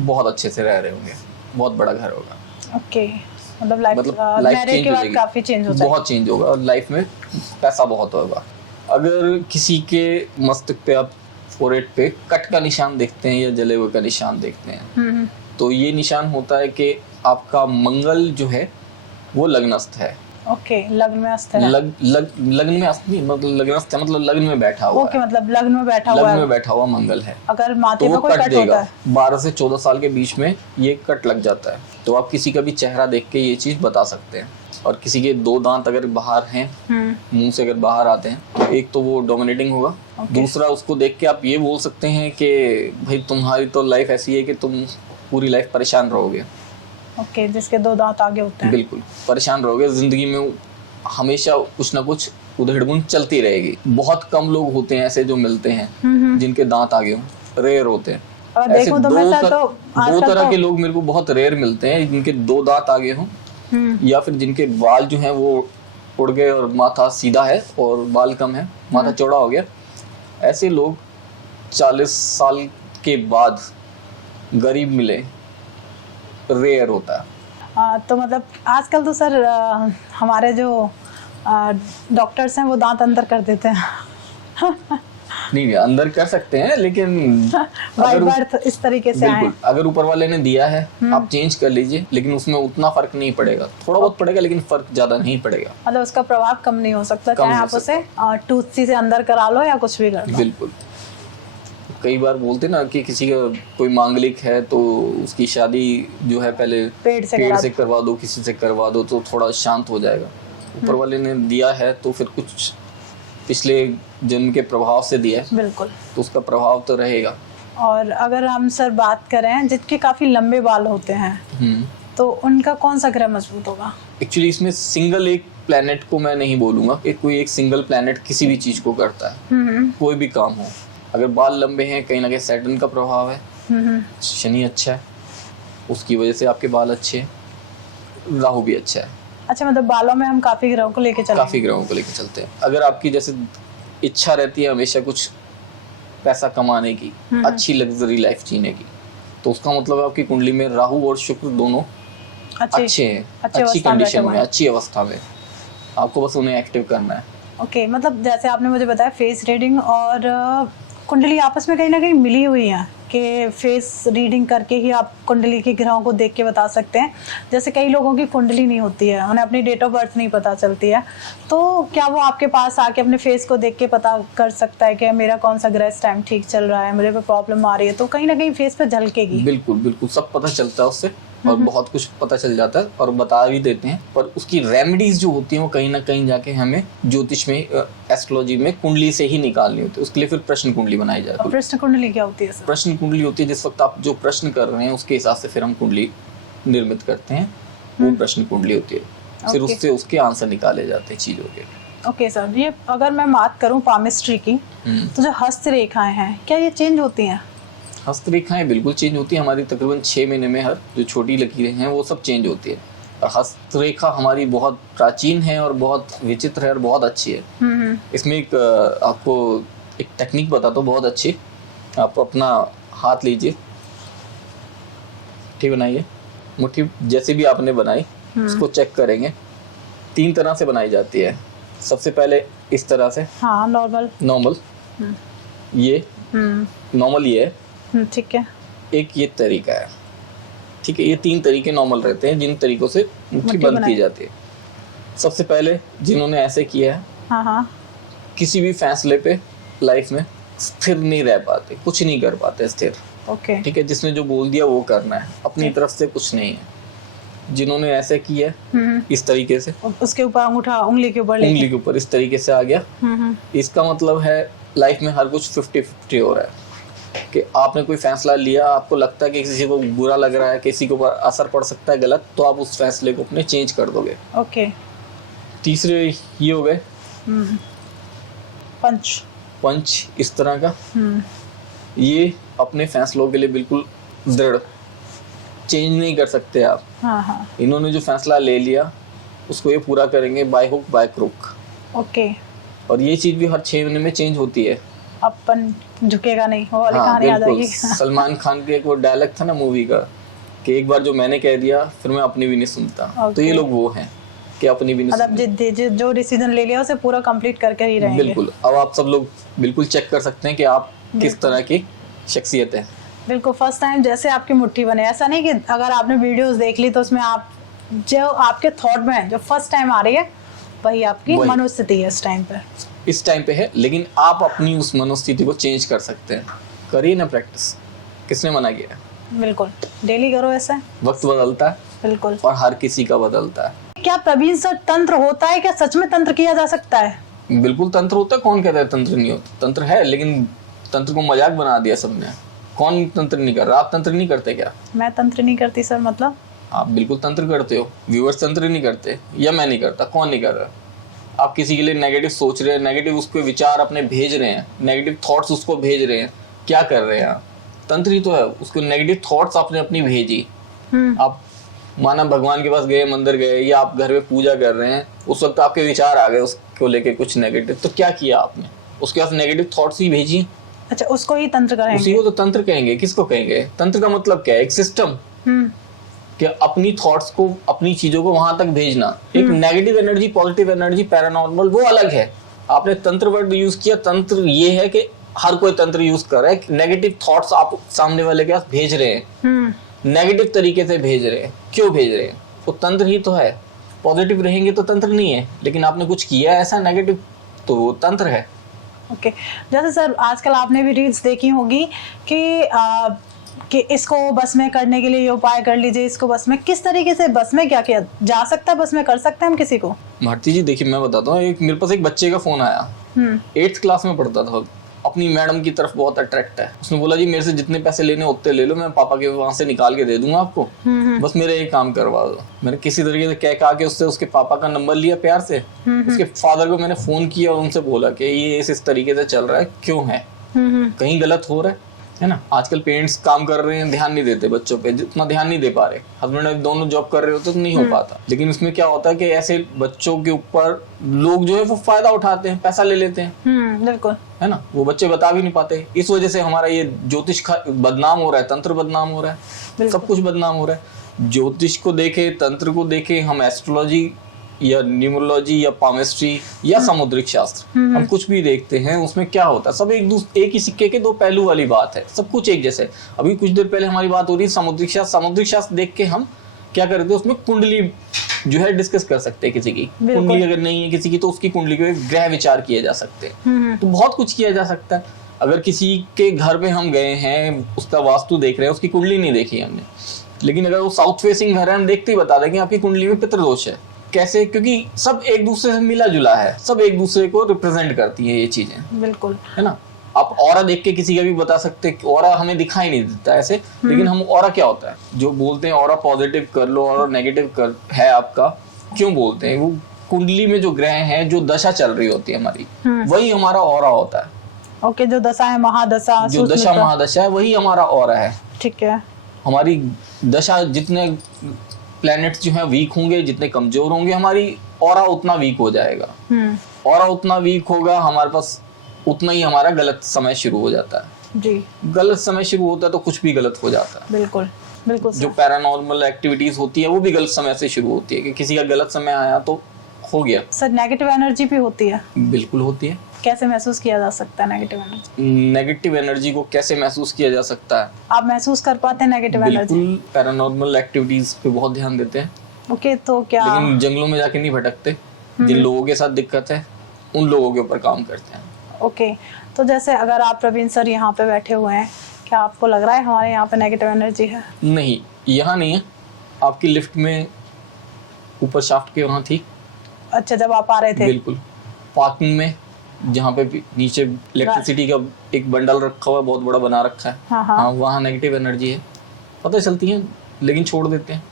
बहुत अच्छे से रह रहे होंगे, बहुत बड़ा घर होगा। ओके, मतलब लाइफ मैरिज के बाद काफी चेंज हो जाएगा, बहुत चेंज होगा और लाइफ में पैसा बहुत होगा। अगर किसी के मस्तक पे आप फोरहेड पे कट का निशान देखते हैं या जले हुए का निशान देखते हैं, तो ये निशान होता है कि आपका मंगल जो है वो लग्नस्थ है। ओके, लग्न में अस्त है। लग्न में अस्त नहीं, मतलब लग्नस्थ है, मतलब लग्न में बैठा हुआ। ओके, मतलब लग्न में बैठा हुआ है। लग्न में बैठा हुआ मंगल है। अगर माथे तो पे कोई कट होता है 12 से 14 साल के बीच में ये कट लग जाता है, तो आप किसी का भी चेहरा देख के ये चीज बता सकते हैं। और किसी के 2 दांत अगर बाहर हैं, मुंह से अगर बाहर आते हैं, तो एक तो वो डोमिनेटिंग होगा। दूसरा, उसको देख के आप ये बोल सकते हैं कि भाई तुम्हारी तो लाइफ ऐसी है कि तुम पूरी लाइफ परेशान रहोगे। ओके, जिसके 2 दांत आगे होते हैं। बिल्कुल परेशान रहोगे, जिंदगी में हमेशा कुछ ना कुछ उधेड़-बुन चलती रहेगी। बहुत कम लोग होते हैं ऐसे जो मिलते हैं जिनके दांत आगे हों, रेयर होते हैं। और ऐसे देखो तो मैं दो तरह के लोग मेरे को बहुत रेयर मिलते हैं, जिनके 2 दांत आगे हों या फिर जिनके बाल जो हैं वो उड़ गए और माथा सीधा है और बाल कम है, माथा चौड़ा हो गया। ऐसे लोग 40 साल के बाद गरीब मिले, रेयर होता है। तो मतलब आजकल तो सर हमारे जो डॉक्टर्स हैं वो दांत अंदर कर देते हैं नहीं, अंदर कर सकते हैं, लेकिन बाय बर्थ इस तरीके से आए। बिल्कुल, अगर ऊपर वाले ने दिया है आप चेंज कर लीजिए, लेकिन उसमें उतना फर्क नहीं पड़ेगा। थोड़ा बहुत पड़ेगा लेकिन फर्क ज्यादा नहीं पड़ेगा। मतलब उसका प्रभाव कम नहीं हो सकता, चाहे आप उसे टूथसी से अंदर करा लो या कुछ भी कर लो। बिल्कुल, कई बार बोलते ना कि किसी का कोई मांगलिक है तो उसकी शादी जो है पहले पेड़ से करवा दो, किसी से करवा दो तो थोड़ा शांत हो जाएगा। ऊपर वाले ने दिया है तो फिर कुछ पिछले जन्म के प्रभाव से दिया है, बिल्कुल, तो उसका प्रभाव तो रहेगा। और अगर हम सर बात करें जिनके काफी लंबे बाल होते हैं तो उनका कौन सा ग्रह मजबूत होगा? एक्चुअली इसमें सिंगल एक प्लेनेट को मैं नहीं बोलूंगा कि कोई एक सिंगल प्लेनेट किसी भी चीज को करता है, कोई भी काम हो। अगर बाल लंबे हैं, कहीं ना कहीं सैटर्न का प्रभाव है, शनि अच्छा है, उसकी वजह से आपके बाल अच्छे हैं। राहु भी अच्छा है। अच्छा, मतलब बालों में हम काफी ग्रहों को लेके चलते हैं। काफी ग्रहों को लेकर चलते हैं। अगर आपकी जैसे इच्छा रहती है हमेशा कुछ पैसा कमाने की, अच्छी लग्जरी लाइफ जीने की, तो उसका मतलब आपकी कुंडली में राहु और शुक्र दोनों अच्छे हैं, अच्छी कंडीशन में, अच्छी अवस्था में। आपको बस उन्हें एक्टिव करना है। ओके, मतलब जैसे आपने मुझे बताया फेस रीडिंग और कुंडली आपस में कहीं ना कहीं मिली हुई है कि फेस रीडिंग करके ही आप कुंडली के ग्रहों को देख के बता सकते हैं। जैसे कई लोगों की कुंडली नहीं होती है, उन्हें अपनी डेट ऑफ बर्थ नहीं पता चलती है, तो क्या वो आपके पास आके अपने फेस को देख के पता कर सकता है कि मेरा कौन सा ग्रह इस टाइम ठीक चल रहा है, मुझे कोई प्रॉब्लम आ रही है, तो कहीं ना कहीं फेस पे झलकेगी। बिल्कुल बिल्कुल, सब पता चलता है उससे, और बहुत कुछ पता चल जाता है और बता भी देते हैं। पर उसकी रेमेडीज जो होती हैं वो कहीं ना कहीं जाके हमें ज्योतिष में, एस्ट्रोलॉजी में कुंडली से ही निकालनी होती है। उसके लिए फिर प्रश्न कुंडली बनाई जाती है। प्रश्न कुंडली क्या होती है सर? प्रश्न कुंडली होती है जिस वक्त आप जो प्रश्न कर रहे हैं उसके हिसाब से फिर हम कुंडली निर्मित करते हैं, वो प्रश्न कुंडली होती है। फिर उससे उसके आंसर निकाले जाते हैं चीजों के। ओके सर, ये अगर मैं बात करूं पामिस्ट्री की, तो जो हस्तरेखाएं हैं क्या ये चेंज होती हैं? हस्तरेखाएं बिल्कुल चेंज होती है हमारी। तकरीबन 6 महीने में हर जो छोटी लकीरें हैं वो सब चेंज होती है। और हस्तरेखा हमारी बहुत प्राचीन है और बहुत विचित्र है और बहुत अच्छी है। इसमें एक आपको एक टेक्निक बताता हूँ बहुत अच्छी। आप अपना हाथ लीजिए, मुट्ठी बनाइए, मुट्ठी जैसे भी आपने बनाई उसको चेक करेंगे। 3 तरह से बनाई जाती है। सबसे पहले इस तरह से, हाँ, नॉर्मल, ये नॉर्मल, ये है, ठीक है। एक ये तरीका है, ठीक है। ये 3 तरीके नॉर्मल रहते हैं जिन तरीकों से मुट्ठी बंद की जाती है। सबसे पहले जिन्होंने ऐसे किया है, हाँ, किसी भी फैसले पे लाइफ में स्थिर नहीं रह पाते, कुछ नहीं कर पाते स्थिर, ओके, ठीक है। जिसने जो बोल दिया वो करना है, अपनी तरफ से कुछ नहीं है। जिन्होंने ऐसे किया है इस तरीके से, उसके ऊपर अंगूठा उंगली के ऊपर इस तरीके से आ गया, इसका मतलब है लाइफ में हर कुछ 50-50 हो रहा है। कि आपने कोई फैसला लिया, आपको लगता है कि किसी को बुरा लग रहा है, किसी के ऊपर असर पड़ सकता है गलत, तो आप उस फैसले को अपने चेंज कर दोगे। ओके। तीसरे ये हो गए पंच इस तरह का, ये अपने फैसलों के लिए बिल्कुल दृढ़, चेंज नहीं कर सकते आप। हाँ। इन्होंने जो फैसला ले लिया उसको ये पूरा करेंगे by hook by crook. Okay. और ये चीज भी हर 6 महीने में चेंज होती है। अपन झुकेगा नहीं, वो वाली कहानी आ जाएगी। सलमान खान के एक वो डायलॉग था ना मूवी का, कि एक बार जो मैंने कह दिया फिर मैं अपनी भी नहीं सुनता। तो ये लोग वो हैं कि अपनी भी नहीं मतलब जो डिसीजन ले लिया उसे पूरा कंप्लीट करके ही रहेंगे। बिल्कुल। अब आप सब लोग बिल्कुल चेक कर सकते हैं कि आप किस तरह की शख्सियत है। बिल्कुल, फर्स्ट टाइम जैसे आपकी मुट्ठी बने, ऐसा नहीं कि अगर आपने वीडियोस देख ली तो उसमें आप जो आपके थॉट में जो फर्स्ट टाइम आ रही है वही आपकी मनोस्थिति है इस टाइम पे है। लेकिन आप अपनी उस मनोस्थिति को चेंज कर सकते हैं। करिए ना प्रैक्टिस, किसने मना किया? बिल्कुल, डेली करो ऐसे। वक्त बदलता है, बिल्कुल, और हर किसी का बदलता है। क्या प्रवीण सर तंत्र होता है? क्या सच में तंत्र किया जा सकता है? बिल्कुल तंत्र होता है। कौन कहता है तंत्र नहीं होता? तंत्र है, लेकिन तंत्र को मजाक बना दिया सबने। कौन तंत्र नहीं कर रहा? आप तंत्र नहीं करते क्या? मैं तंत्र नहीं करती सर। मतलब आप बिल्कुल तंत्र करते हो। व्यूअर्स तंत्र नहीं करते, या मैं नहीं करता? कौन नहीं कर रहा? आप किसी के लिए नेगेटिव सोच रहे हैं, नेगेटिव उस पर विचार अपने भेज रहे हैं, नेगेटिव थॉट्स उसको भेज रहे हैं। क्या कर रहे हैं आप? तंत्र ही तो है। उसको नेगेटिव थॉट्स आपने अपनी भेजी। आप माना भगवान के पास गए, मंदिर गए, या आप घर में पूजा कर रहे हैं, उस वक्त आपके विचार आ गए उसको लेके कुछ नेगेटिव, तो क्या किया आपने? उसके पास नेगेटिव थॉट्स ही भेजी। अच्छा, उसको ही तंत्र कहेंगे? उसी को तो तंत्र कहेंगे। किसको कहेंगे? तंत्र का मतलब क्या है? एक सिस्टम कि अपनी थॉट्स को, अपनी चीजों को वहां तक भेजना। एक negative energy, positive energy, paranormal, वो अलग है। आपने तंत्र वर्ड यूज किया। तंत्र ये है कि हर कोई तंत्र यूज कर रहा है। नेगेटिव थॉट्स आप सामने वाले के पास भेज रहे हैं, नेगेटिव तरीके से भेज रहे हैं। क्यों भेज रहे हैं? वो तंत्र ही तो है। पॉजिटिव रहेंगे तो तंत्र नहीं है, लेकिन आपने कुछ किया ऐसा नेगेटिव, तो वो तंत्र है। ओके। जैसे सर आजकल आपने भी रील्स देखी होगी कि इसको बस में करने के लिए ये उपाय कर लीजिए, इसको बस में, किस तरीके से बस में क्या किया जा सकता है? बस में कर सकते हैं हम किसी को? भारती जी देखिए, मैं बताता हूँ। मेरे पास एक बच्चे का फोन आया, 8th क्लास में पढ़ता था। अपनी मैडम की तरफ बहुत अट्रैक्ट है। उसने बोला जी मेरे से जितने पैसे लेने उतने ले लो, मैं पापा के वहां से निकाल के दे दूंगा आपको, बस मेरा एक काम करवा दो। मैंने किसी तरीके से कह के उससे उसके पापा का नंबर लिया प्यार से। उसके फादर को मैंने फोन किया और उनसे बोला कि ये इस तरीके से चल रहा है, क्यों है, कहीं गलत हो रहा है? है ना। आजकल पेरेंट्स काम कर रहे हैं, ध्यान नहीं देते बच्चों पे, जितना ध्यान नहीं दे पा रहे। हस्बैंड वाइफ दोनों जॉब कर रहे होते तो नहीं हो पाता। लेकिन उसमें क्या होता है कि ऐसे बच्चों के ऊपर लोग जो है वो फायदा उठाते हैं, पैसा ले लेते हैं। बिल्कुल, है ना। वो बच्चे बता भी नहीं पाते। इस वजह से हमारा ये ज्योतिष बदनाम हो रहा है, तंत्र बदनाम हो रहा है, सब कुछ बदनाम हो रहा है। ज्योतिष को देखे, तंत्र को देखे, हम एस्ट्रोलॉजी या न्यूमरोलॉजी या पामिस्ट्री या सामुद्रिक शास्त्र, हम कुछ भी देखते हैं, उसमें क्या होता है, सब एक ही सिक्के के दो पहलू वाली बात है। सब कुछ एक जैसे। अभी कुछ देर पहले हमारी बात हो रही है सामुद्रिक शास्त्र। सामुद्रिक शास्त्र देख के हम क्या करते हैं, उसमें कुंडली जो है डिस्कस कर सकते हैं। किसी की कुंडली अगर नहीं है किसी की, तो उसकी कुंडली को ग्रह विचार किए जा सकते हैं। तो बहुत कुछ किया जा सकता है। अगर किसी के घर पे हम गए हैं, उसका वास्तु देख रहे हैं, उसकी कुंडली नहीं देखी हमने, लेकिन अगर वो साउथ फेसिंग घर है, हम देखते ही बता दें कि आपकी कुंडली में पितृदोष है। कैसे? क्योंकि सब एक दूसरे से मिला जुला है, सब एक दूसरे को रिप्रेजेंट करती है ये चीजें। बिल्कुल, है ना। आप ऑरा देख के किसी का भी बता सकते हैं। ऑरा हमें दिखाई नहीं देता ऐसे, लेकिन हम ऑरा क्या होता है, जो बोलते हैं ऑरा पॉजिटिव कर लो और नेगेटिव कर है आपका, क्यों बोलते हैं? वो कुंडली में जो ग्रह हैं, जो दशा चल रही होती है हमारी, वही हमारा ऑरा होता है। ओके, जो दशा है, महादशा, जो दशा महादशा है, वही हमारा ऑरा है। ठीक है। हमारी दशा, जितने प्लैनेट्स जो है वीक होंगे, जितने कमजोर होंगे, हमारी ऑरा उतना वीक हो जाएगा। ऑरा उतना वीक होगा, हमारे पास उतना ही हमारा गलत समय शुरू हो जाता है। जी, गलत समय शुरू होता है तो कुछ भी गलत हो जाता है। बिल्कुल बिल्कुल। जो पैरानॉर्मल एक्टिविटीज होती है वो भी गलत समय से शुरू होती है, कि किसी का गलत समय आया तो हो गया। सर, नेगेटिव एनर्जी भी होती है? बिल्कुल होती है। कैसे महसूस किया जा सकता है नेगेटिव एनर्जी? नेगेटिव एनर्जी को कैसे महसूस किया जा सकता है? आप महसूस कर पाते हैं नेगेटिव एनर्जी? बिल्कुल, पैरानॉर्मल एक्टिविटीज पे बहुत ध्यान देते हैं। ओके, तो क्या, लेकिन जंगलों में जाके नहीं भटकते। जिन लोगों के साथ दिक्कत है, उन लोगों के ऊपर काम करते हैं। ओके, तो जैसे अगर आप प्रवीण सर यहाँ पे बैठे हुए हैं, क्या आपको लग रहा है हमारे यहाँ पे नेगेटिव एनर्जी है? नहीं, यहाँ नहीं है। आपकी लिफ्ट में ऊपर शाफ्ट के वहाँ थी। अच्छा, जब आप आ रहे थे? बिल्कुल। पार्किंग में जहाँ पे भी नीचे इलेक्ट्रिसिटी का एक बंडल रखा हुआ है, बहुत बड़ा बना रखा है। हाँ, वहाँ नेगेटिव एनर्जी है। पता चलती है, लेकिन छोड़ देते हैं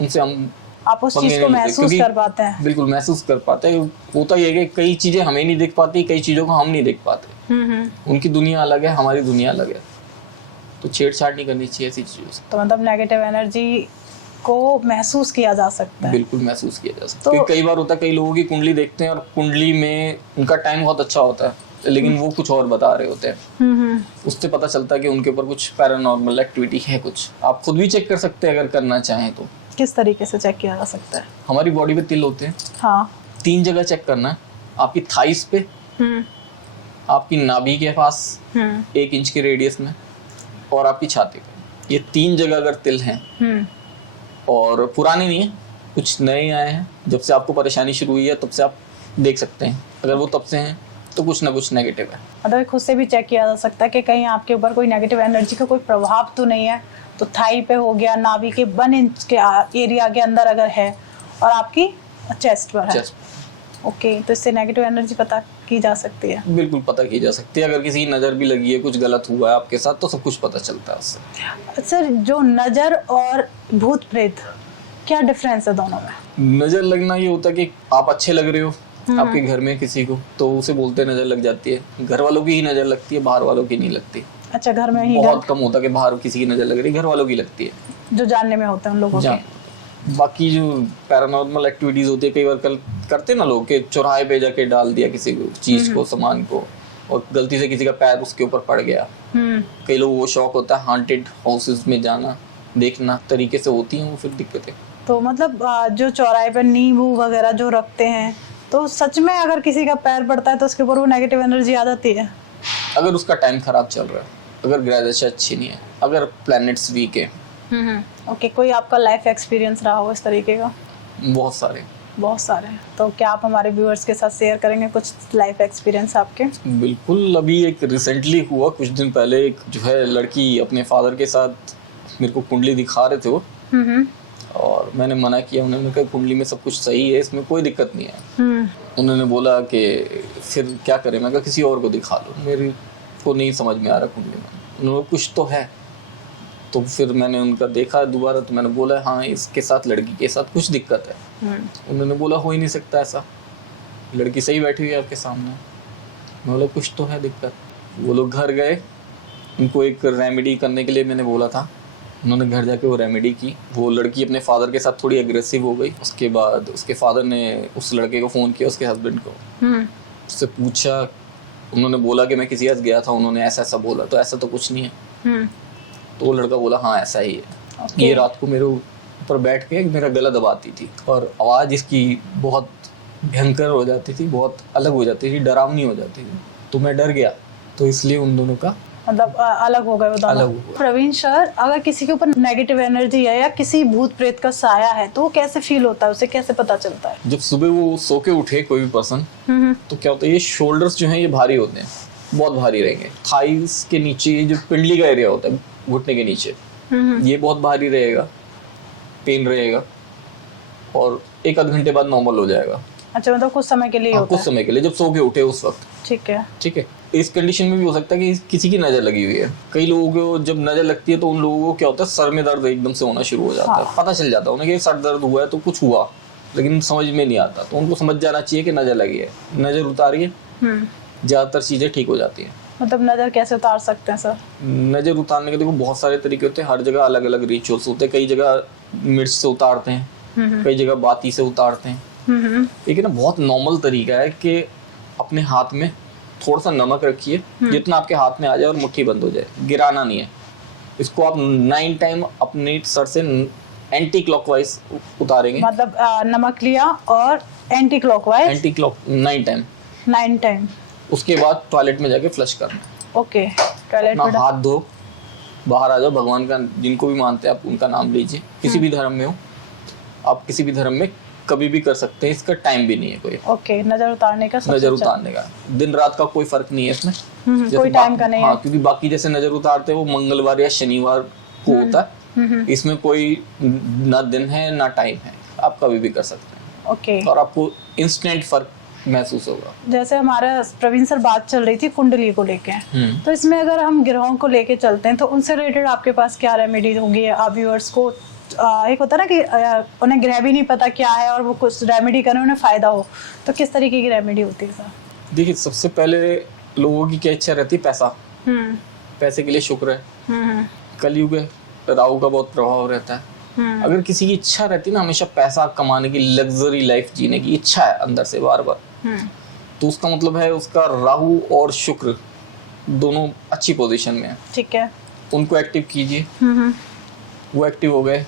उनसे। हम आप उस चीज को महसूस कर पाते हैं? बिल्कुल महसूस कर पाते हैं। होता ये है कि कई चीजें हमें नहीं दिख पाती, कई चीजों को हम नहीं देख पाते। उनकी दुनिया अलग है, हमारी दुनिया अलग है। तो छेड़छाड़ नहीं करनी चाहिए ऐसी चीजों से। तो मतलब नेगेटिव एनर्जी को महसूस किया जा सकता है? बिल्कुल महसूस किया जा सकता है। तो कई बार होता है, कई लोगों की कुंडली देखते हैं और कुंडली में उनका टाइम बहुत अच्छा होता है, लेकिन वो कुछ और बता रहे होते हैं। उससे पता चलता है कि उनके ऊपर कुछ पैरानॉर्मल एक्टिविटी है। कुछ आप खुद भी चेक कर सकते हैं अगर करना चाहें तो। किस तरीके से चेक किया जा सकता है? हमारी बॉडी पे तिल होते हैं। हाँ। 3 जगह चेक करना है। आपकी थाइस पे, आपकी नाभि के पास 1 इंच के रेडियस में, और आपकी छाती पे। ये 3 जगह अगर तिल हैं, और पुराने नहीं है, कुछ नए आए हैं, जब से आपको परेशानी शुरू हुई है तब से आप देख सकते हैं। अगर वो तब से हैं तो कुछ ना कुछ नेगेटिव है। मतलब खुद से भी चेक किया जा सकता है कि कहीं आपके ऊपर कोई नेगेटिव एनर्जी का कोई प्रभाव तो नहीं है। तो थाई पे हो गया, नाभि के 1 इंच के एरिया के अंदर अगर है, और आपकी चेस्ट पर है। ओके, तो इससे नेगेटिव एनर्जी पता की जा सकती है? बिल्कुल पता की जा सकती है। अगर किसी की नज़र भी लगी है, कुछ गलत हुआ है आपके साथ, तो सब कुछ पता चलता है उससे। सर, जो नज़र और भूत प्रेत, क्या डिफरेंस है दोनों में? नज़र लगना ये होता है कि आप अच्छे लग रहे हो आपके घर में किसी को, तो उसे बोलते हैं नज़र लग जाती है। घर वालों की ही नज़र लगती है, बाहर वालों की नहीं लगती। अच्छा, घर में ही? बहुत कम होता है कि बाहर किसी की नज़र लग रही है, घर वालों की लगती है। जो जानने में होते हैं उन लोगों के। बाकी जो पैरानॉर्मल एक्टिविटीज होती है, कई बार करते ना लोग, के चौराहे पे जाके डाल दिया किसी को चीज को, सामान को, और गलती से किसी का पैर उसके ऊपर पड़ गया। कई लोगों को शौक होता है हांटेड हाउसेस में जाना, देखना, तरीके से होती हैं वो फिर दिक्कतें। तो मतलब जो चौराहे पे नींबू वगैरह जो रखते हैं, तो सच में अगर किसी का पैर पड़ता है तो उसके ऊपर वो नेगेटिव एनर्जी आ जाती है? अगर उसका टाइम खराब चल रहा है, अगर ग्रह दशा अच्छी नहीं है, अगर प्लैनेट्स वीक है। ओके, कोई आपका लाइफ एक्सपीरियंस रहा हो इस तरीके का? बहुत सारे। तो क्या आप हमारे व्यूअर्स के साथ शेयर करेंगे कुछ लाइफ एक्सपीरियंस आपके? बिल्कुल। अभी एक रिसेंटली हुआ, कुछ दिन पहले, एक जो है लड़की अपने फादर के साथ मेरे को कुंडली दिखा रहे थे वो, और मैंने मना किया। उन्होंने कहा कुंडली में सब कुछ सही है, इसमें कोई दिक्कत नहीं है। उन्होंने बोला कि फिर क्या करें? मैं कहा किसी और को दिखा लो, मेरे को नहीं समझ में आ रहा कुंडली में। उन्होंने कुछ तो है। तो फिर मैंने उनका देखा दोबारा, तो मैंने बोला हाँ, इसके साथ, लड़की के साथ कुछ दिक्कत है। उन्होंने बोला हो ही नहीं सकता ऐसा, लड़की सही बैठी हुई है आपके सामने। मैं बोला कुछ तो है दिक्कत। वो लोग घर गए, उनको एक रेमेडी करने के लिए मैंने बोला था। उन्होंने घर जाके वो रेमेडी की। वो लड़की अपने फादर के साथ थोड़ी एग्रेसिव हो गई। उसके बाद उसके फादर ने उस लड़के को फ़ोन किया, उसके हस्बैंड को, उससे पूछा। उन्होंने बोला कि मैं किसी के साथ गया था, उन्होंने ऐसा ऐसा बोला, तो ऐसा तो कुछ नहीं है। तो वो लड़का बोला हाँ ऐसा ही है। ये रात को मेरे ऊपर बैठ के मेरा गला दबाती थी और आवाज़ इसकी बहुत भयंकर हो जाती थी, बहुत अलग हो जाती थी, डरावनी हो जाती थी। तो मैं डर गया, तो इसलिए उन दोनों का मतलब अलग हो गए वो दोनों। अलग हो गए। प्रवीण सर, अगर किसी के ऊपर नेगेटिव एनर्जी है या किसी भूत प्रेत का साया है तो वो कैसे फील होता है, उसे कैसे पता चलता है? जब सुबह वो सो के उठे कोई भी पर्सन, तो क्या होता है, ये शोल्डर्स जो हैं ये भारी होते हैं, बहुत भारी रहेंगे। थाइस के नीचे ये जो पिंडली का एरिया होता है, घुटने के नीचे, ये बहुत भारी रहेगा, पेन रहेगा, और एक आध घंटे बाद नॉर्मल हो जाएगा। अच्छा, मतलब कुछ समय के लिए होता कुछ है? समय के लिए, जब सो के उठे उस वक्त। ठीक है। ठीक है। इस कंडीशन में भी हो सकता है कि किसी की नज़र लगी हुई है। कई लोगों को जब नज़र लगती है तो उन लोगों को क्या होता है, सर में दर्द एकदम से होना शुरू हो जाता है। पता चल जाता है उन्हें कि सर दर्द हुआ है, तो कुछ हुआ, लेकिन समझ में नहीं आता। तो उनको समझ जाना चाहिए कि नज़र लगी है, नज़र उतारिए, ज़्यादातर चीज़ें ठीक हो जाती हैं। मतलब नज़र कैसे उतार सकते हैं सर? नज़र उतारने के देखो बहुत सारे तरीके होते हैं, हर जगह अलग अलग रिचुअल्स होते हैं। कई जगह मिर्च से उतारते हैं, कई जगह बाती से उतारते हैं। लेकिन ना बहुत नॉर्मल तरीका है कि अपने हाथ में थोड़ा सा नमक रखिए, जितना आपके हाथ में आ जाए, और मुट्ठी बंद हो जाए, गिराना नहीं है। इसको आप 9 टाइम अपने सर से एंटी क्लॉकवाइज उतारेंगे। मतलब नमक लिया और एंटी क्लॉकवाइज 9 टाइम। 9 टाइम। उसके बाद टॉयलेट में जाके फ्लश करना है। ओके, टॉयलेट में हाथ धो, बाहर आ जाओ, भगवान का जिनको भी मानते हैं आप उनका नाम लीजिए, किसी भी धर्म में हो आप, किसी भी धर्म में कभी भी कर सकते हैं, इसका टाइम भी नहीं है कोई। ओके, नजर उतारने का नजर उतारने का दिन रात का कोई फर्क नहीं है इसमें। कोई टाइम का नहीं है। हाँ, क्योंकि बाकी जैसे नजर उतारते हैं वो मंगलवार या शनिवार को होता है, इसमें कोई ना दिन है ना टाइम है, आप कभी भी कर सकते हैं। ओके। और आपको इंस्टेंट फर्क महसूस होगा। जैसे हमारा प्रवीण सर बात चल रही थी कुंडली को लेके, तो इसमें अगर हम ग्रहों को लेके चलते हैं तो उनसे रिलेटेड आपके पास क्या रेमेडी होगी? आप व्यूअर्स को एक होता है ना कि उन्हें ग्रह भी नहीं पता क्या है और वो कुछ रेमेडी करें उन्हें फायदा हो, तो किस तरीके की रेमेडी होती है सर? देखिए, सबसे पहले लोगों की क्या इच्छा रहती है? पैसा। पैसे के लिए शुक्र है, कलयुग है, राहु का बहुत प्रभाव रहता है। अगर किसी की इच्छा रहती है ना हमेशा पैसा कमाने की, लग्जरी लाइफ जीने की इच्छा है अंदर से बार बार, तो उसका मतलब है उसका राहु और शुक्र दोनों अच्छी पोजीशन में है। ठीक है। उनको एक्टिव कीजिए, वो एक्टिव हो गए,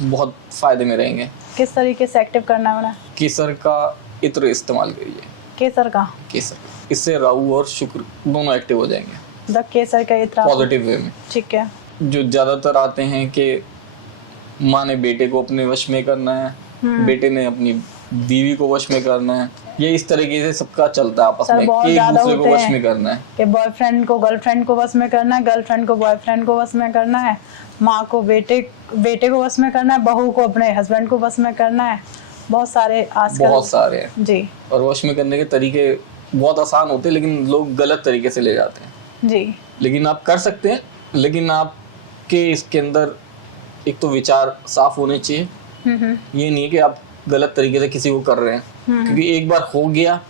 बहुत फायदे में रहेंगे। किस तरीके से एक्टिव करना है उन्हें? केसर का इत्र इस्तेमाल करिए। केसर का? केसर, इससे राहु और शुक्र दोनों एक्टिव हो जाएंगे। द केसर का इत्र पॉजिटिव वे में। ठीक है। जो ज्यादातर आते हैं कि माँ ने बेटे को अपने वश में करना है, बेटे ने अपनी बीवी को वश में करना है, ये इस तरीके से सबका चलता है आपस में, कि एक दूसरे को वश में करना है। कि बॉयफ्रेंड को गर्लफ्रेंड को वश में करना है, गर्लफ्रेंड को बॉयफ्रेंड को वश में करना है, माँ को बेटे को वश में करना है, बहू को अपने हस्बैंड को वश में करना है। बहुत सारे आजकल बहुत सारे हैं जी। और वश में करने के तरीके बहुत आसान होते हैं, लेकिन लोग गलत तरीके से ले जाते हैं जी। लेकिन आप कर सकते हैं, लेकिन आपके इसके अंदर एक तो विचार साफ होने चाहिए। ये नहीं है कि आप गलत तरीके से किसी को कर रहे हैं, क्योंकि एक बार हो गया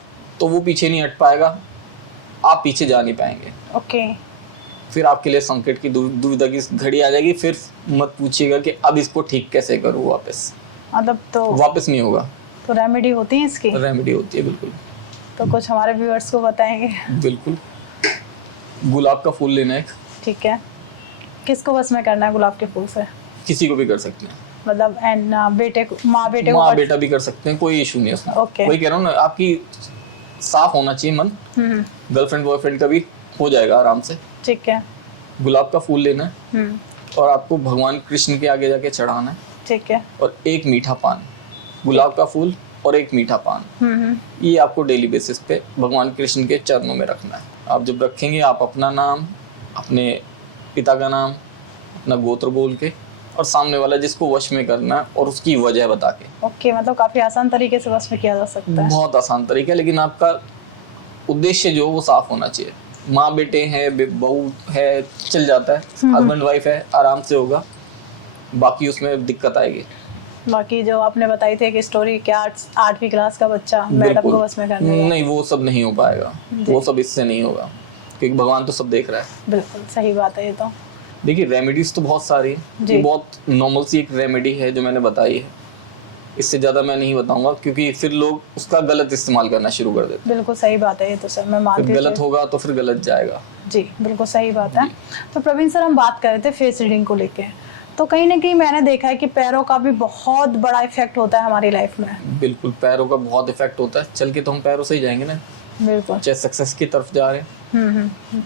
तो वो पीछे नहीं हट पाएगा, आप पीछे जा नहीं पाएंगे। ओके। फिर आपके लिए संकट की दुविधा की घड़ी आ जाएगी। फिर मत पूछिएगा कि अब इसको ठीक कैसे करूँ, वापस मतलब तो वापस नहीं होगा। तो रेमेडी होती है इसकी? रेमेडी होती है, बिल्कुल। तो कुछ हमारे व्यूअर्स को बताएंगे? बिल्कुल। गुलाब का फूल लेना है। ठीक है। किसको वश में करना है गुलाब के फूल से? किसी को भी कर सकते हैं, मतलब एंड बेटे को, माँ बेटे को, माँ बेटा भी कर सकते हैं, कोई इशू नहीं है उसमें। Okay. वही कह रहा हूँ ना, आपकी साफ होना चाहिए मन। गर्लफ्रेंड बॉयफ्रेंड का भी हो जाएगा आराम से। ठीक है। गुलाब का फूल लेना है और आपको भगवान कृष्ण के आगे जाके चढ़ाना है। ठीक है। और एक मीठा पान, गुलाब का फूल और एक मीठा पान, ये आपको डेली बेसिस पे भगवान कृष्ण के चरणों में रखना है। आप जब रखेंगे, आप अपना नाम, अपने पिता का नाम, अपना गोत्र बोल के, और सामने वाला जिसको वश में करना है और उसकी वजह बता के। ओके, मतलब काफी आसान तरीके से वश में किया जा सकता है। बहुत आसान तरीका है, लेकिन आपका उद्देश्य जो वो साफ होना चाहिए। माँ बेटे हैं, बहू है, चल जाता है, हस्बैंड वाइफ है, आराम से होगा। बाकी उसमें दिक्कत आएगी। बाकी जो आपने बताई थी कि स्टोरी, क्या 8वीं क्लास का बच्चा मैडम को वश में करने का, नहीं, वो सब नहीं हो पाएगा, वो सब इससे नहीं होगा। क्योंकि भगवान तो सब देख रहा है। बिल्कुल सही बात है ये तो। देखिए रेमेडीज तो बहुत सारी है, जी। ये बहुत नॉर्मल सी एक रेमेडी है जो मैंने बताई है, इससे ज़्यादा मैं नहीं बताऊंगा क्योंकि फिर लोग उसका गलत इस्तेमाल करना शुरू कर देते बिल्कुल सही बात है ये तो सर, मैं हैं, मानती फिर हूँ। गलत होगा तो फिर गलत जाएगा। जी बिल्कुल सही बात है। तो प्रवीण सर हम बात कर रहे थे फेस रीडिंग को लेके, तो कहीं ना कहीं मैंने देखा है कि पैरों का भी बहुत बड़ा इफेक्ट होता है हमारी लाइफ में। बिल्कुल पैरों का बहुत इफेक्ट होता है, चल के तो हम पैरों से ही जाएंगे ना, बिल्कुल। चाहे सक्सेस की तरफ जा रहे हैं। हम्म।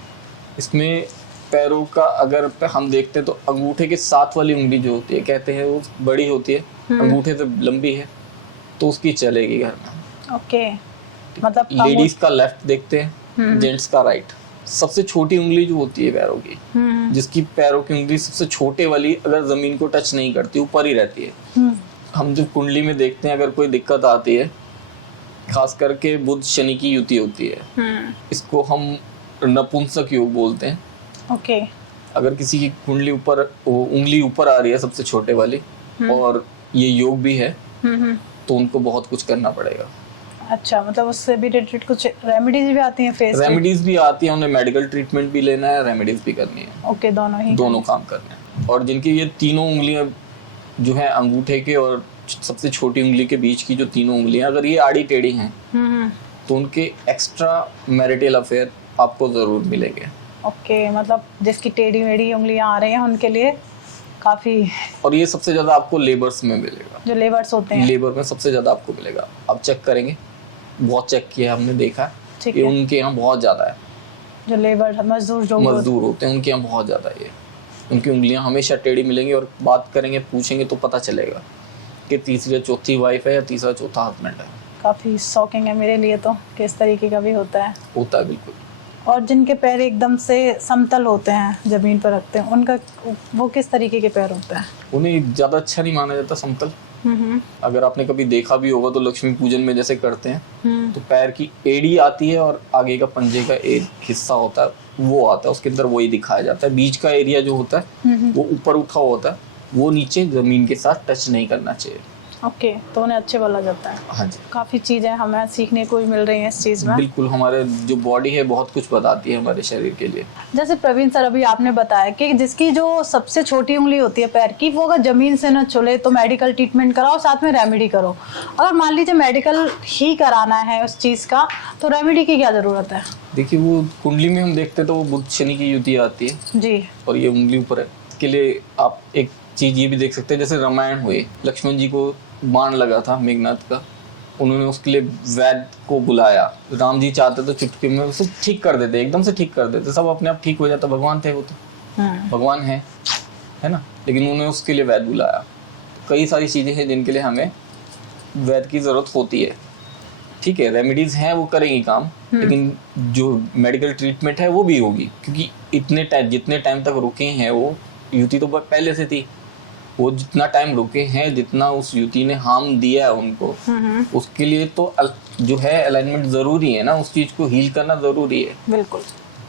इसमें पैरों का अगर हम देखते हैं तो अंगूठे के साथ वाली उंगली जो होती है, कहते हैं वो बड़ी होती है, अंगूठे से लंबी है, तो उसकी चलेगी घर में। ओके, मतलब लेडीज का लेफ्ट देखते हैं, जेंट्स का राइट। सबसे छोटी उंगली जो होती है पैरों की, जिसकी पैरों की उंगली सबसे छोटे वाली अगर जमीन को टच नहीं करती, ऊपर ही रहती है। हम जब कुंडली में देखते हैं अगर कोई दिक्कत आती है, खास करके बुध शनि की युति होती है, इसको हम नपुंसक योग बोलते हैं। ओके। अगर किसी की कुंडली ऊपर, उंगली ऊपर आ रही है सबसे छोटे वाली, और ये योग भी है, तो उनको बहुत कुछ करना पड़ेगा। अच्छा, मतलब उससे भी रिलेटेड कुछ रेमेडीज भी आती हैं फेस? रेमेडीज भी आती हैं, उन्हें मेडिकल ट्रीटमेंट भी लेना है, रेमेडीज भी करनी है। ओके, दोनों काम करने हैं। और जिनकी ये तीनों उंगलियां जो है अंगूठे के और सबसे छोटी उंगली के बीच की जो तीनों उंगलियां अगर ये आड़ी टेढ़ी हैं, तो उनके एक्स्ट्रा मैरिटल अफेयर आपको जरूर मिलेंगे। ओके, मतलब जिसकी टेढ़ी मेढ़ी उंगलियां आ रही हैं उनके लिए काफी। और ये सबसे ज्यादा आपको लेबर्स में मिलेगा, जो लेबर्स होते हैं, लेबर में सबसे ज्यादा आपको मिलेगा। आप चेक करेंगे, बहुत चेक किया हमने, देखा ठीक ये है। उनके यहाँ बहुत ज्यादा है, जो लेबर मजदूर होते हैं उनके यहाँ बहुत ज्यादा है ये। उनकी उंगलियां हमेशा टेढ़ी मिलेंगी, और बात करेंगे, पूछेंगे तो पता चलेगा कि तीसरी या चौथी वाइफ है या तीसरा चौथा हस्बैंड है। काफी शॉकिंग है मेरे लिए तो कि इस तरीके का भी होता है। बिल्कुल। और जिनके पैर एकदम से समतल होते हैं, जमीन पर रखते हैं, उनका वो किस तरीके के पैर होते हैं? उन्हें ज्यादा अच्छा नहीं माना जाता समतल। अगर आपने कभी देखा भी होगा तो लक्ष्मी पूजन में जैसे करते हैं, तो पैर की एड़ी आती है और आगे का पंजे का एक हिस्सा होता है वो आता है, उसके अंदर वही दिखाया जाता है। बीच का एरिया जो होता है वो ऊपर उठा होता है, वो नीचे जमीन के साथ टच नहीं करना चाहिए। ओके, तो उन्हें अच्छे बोला जाता है। हाँ जी। काफी चीजें हमें सीखने को भी मिल रही हैं इस चीज में। बिल्कुल, हमारे जो बॉडी है बहुत कुछ बताती है हमारे शरीर के लिए। जैसे प्रवीण सर अभी आपने बताया कि जिसकी जो सबसे छोटी उंगली होती है पैर की, वो अगर जमीन से न चले तो मेडिकल ट्रीटमेंट कराओ, साथ में रेमेडी करो। अगर मान लीजिए मेडिकल ही कराना है उस चीज का, तो रेमेडी की क्या जरूरत है? देखिए, वो कुंडली में हम देखते हैं तो वो बुध शनि की युति आती है जी, और ये उंगली ऊपर है। इसके लिए आप एक चीज ये भी देख सकते हैं, जैसे रामायण हुए, लक्ष्मण जी को बाण लगा था मेघनाथ का, उन्होंने उसके लिए वैद्य को बुलाया। राम जी चाहते तो चुटकी में उसे ठीक कर देते, एकदम से ठीक कर देते, सब अपने आप ठीक हो जाता। भगवान थे वो तो, भगवान है ना, लेकिन उन्होंने उसके लिए वैद्य बुलाया। कई सारी चीजें हैं जिनके लिए हमें वैद्य की जरूरत होती है। ठीक है, रेमेडीज हैं वो करेंगी काम, लेकिन जो मेडिकल ट्रीटमेंट है वो भी होगी, क्योंकि जितने टाइम तक रुके हैं वो युति तो पहले से थी। वो जितना टाइम रुके हैं, जितना उस युति ने हार्म दिया है उनको, उसके लिए तो जो है अलाइनमेंट जरूरी है ना, उस चीज को हील करना जरूरी है। बिल्कुल।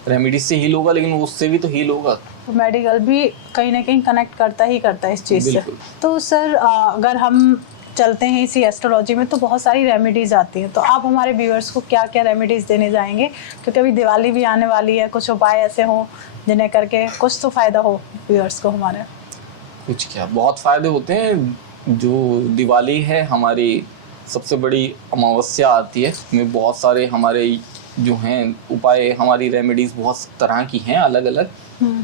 रेमेडीज से हील होगा, लेकिन उससे भी तो हील होगा। तो मेडिकल भी कहीं ना कहीं कनेक्ट करता है इस चीज से। बिल्कुल। तो सर अगर हम चलते हैं इसी एस्ट्रोलॉजी में, तो बहुत सारी रेमेडीज आती हैं, तो आप हमारे व्यूअर्स को क्या क्या रेमेडीज देने जाएंगे? क्योंकि अभी दिवाली भी आने वाली है, कुछ उपाय ऐसे हों जिन्हें करके कुछ तो फायदा हो व्यूअर्स को हमारे। कुछ क्या, बहुत फायदे होते हैं। जो दिवाली है हमारी सबसे बड़ी अमावस्या आती है, उसमें बहुत सारे हमारे जो हैं उपाय, हमारी रेमेडीज बहुत तरह की हैं अलग अलग,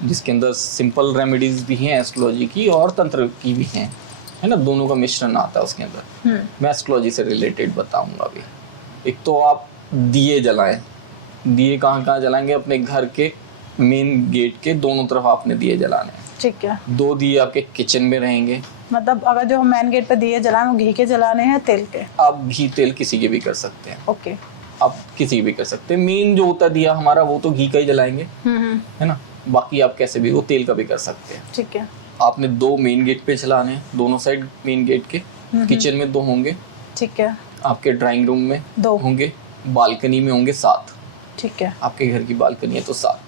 जिसके अंदर सिंपल रेमेडीज भी हैं एस्ट्रोलॉजी की, और तंत्र की भी हैं, है ना, दोनों का मिश्रण आता है उसके अंदर। मैं एस्ट्रोलॉजी से रिलेटेड बताऊंगा अभी। एक तो आप दिए जलाएं। दिए कहाँ कहाँ जलाएंगे? अपने घर के मेन गेट के दोनों तरफ आपने दिए जलाने हैं। ठीक है। 2 दिए आपके किचन में रहेंगे। मतलब अगर जो हम मेन गेट पे दिए जलाएं, वो घी के जलाने हैं, तेल के? आप घी तेल किसी के भी कर सकते हैं। ओके। आप किसी के भी कर सकते हैं। मेन जो होता है दिया हमारा, वो तो घी का ही जलाएंगे, है ना। बाकी आप कैसे भी, वो तेल का भी कर सकते हैं। ठीक है। आपने 2 मेन गेट पे चलाने हैं, दोनों साइड मेन गेट के। किचन में 2 होंगे। ठीक है। आपके ड्राइंग रूम में 2 होंगे। बालकनी में होंगे 7। ठीक है। आपके घर की बालकनी है तो 7।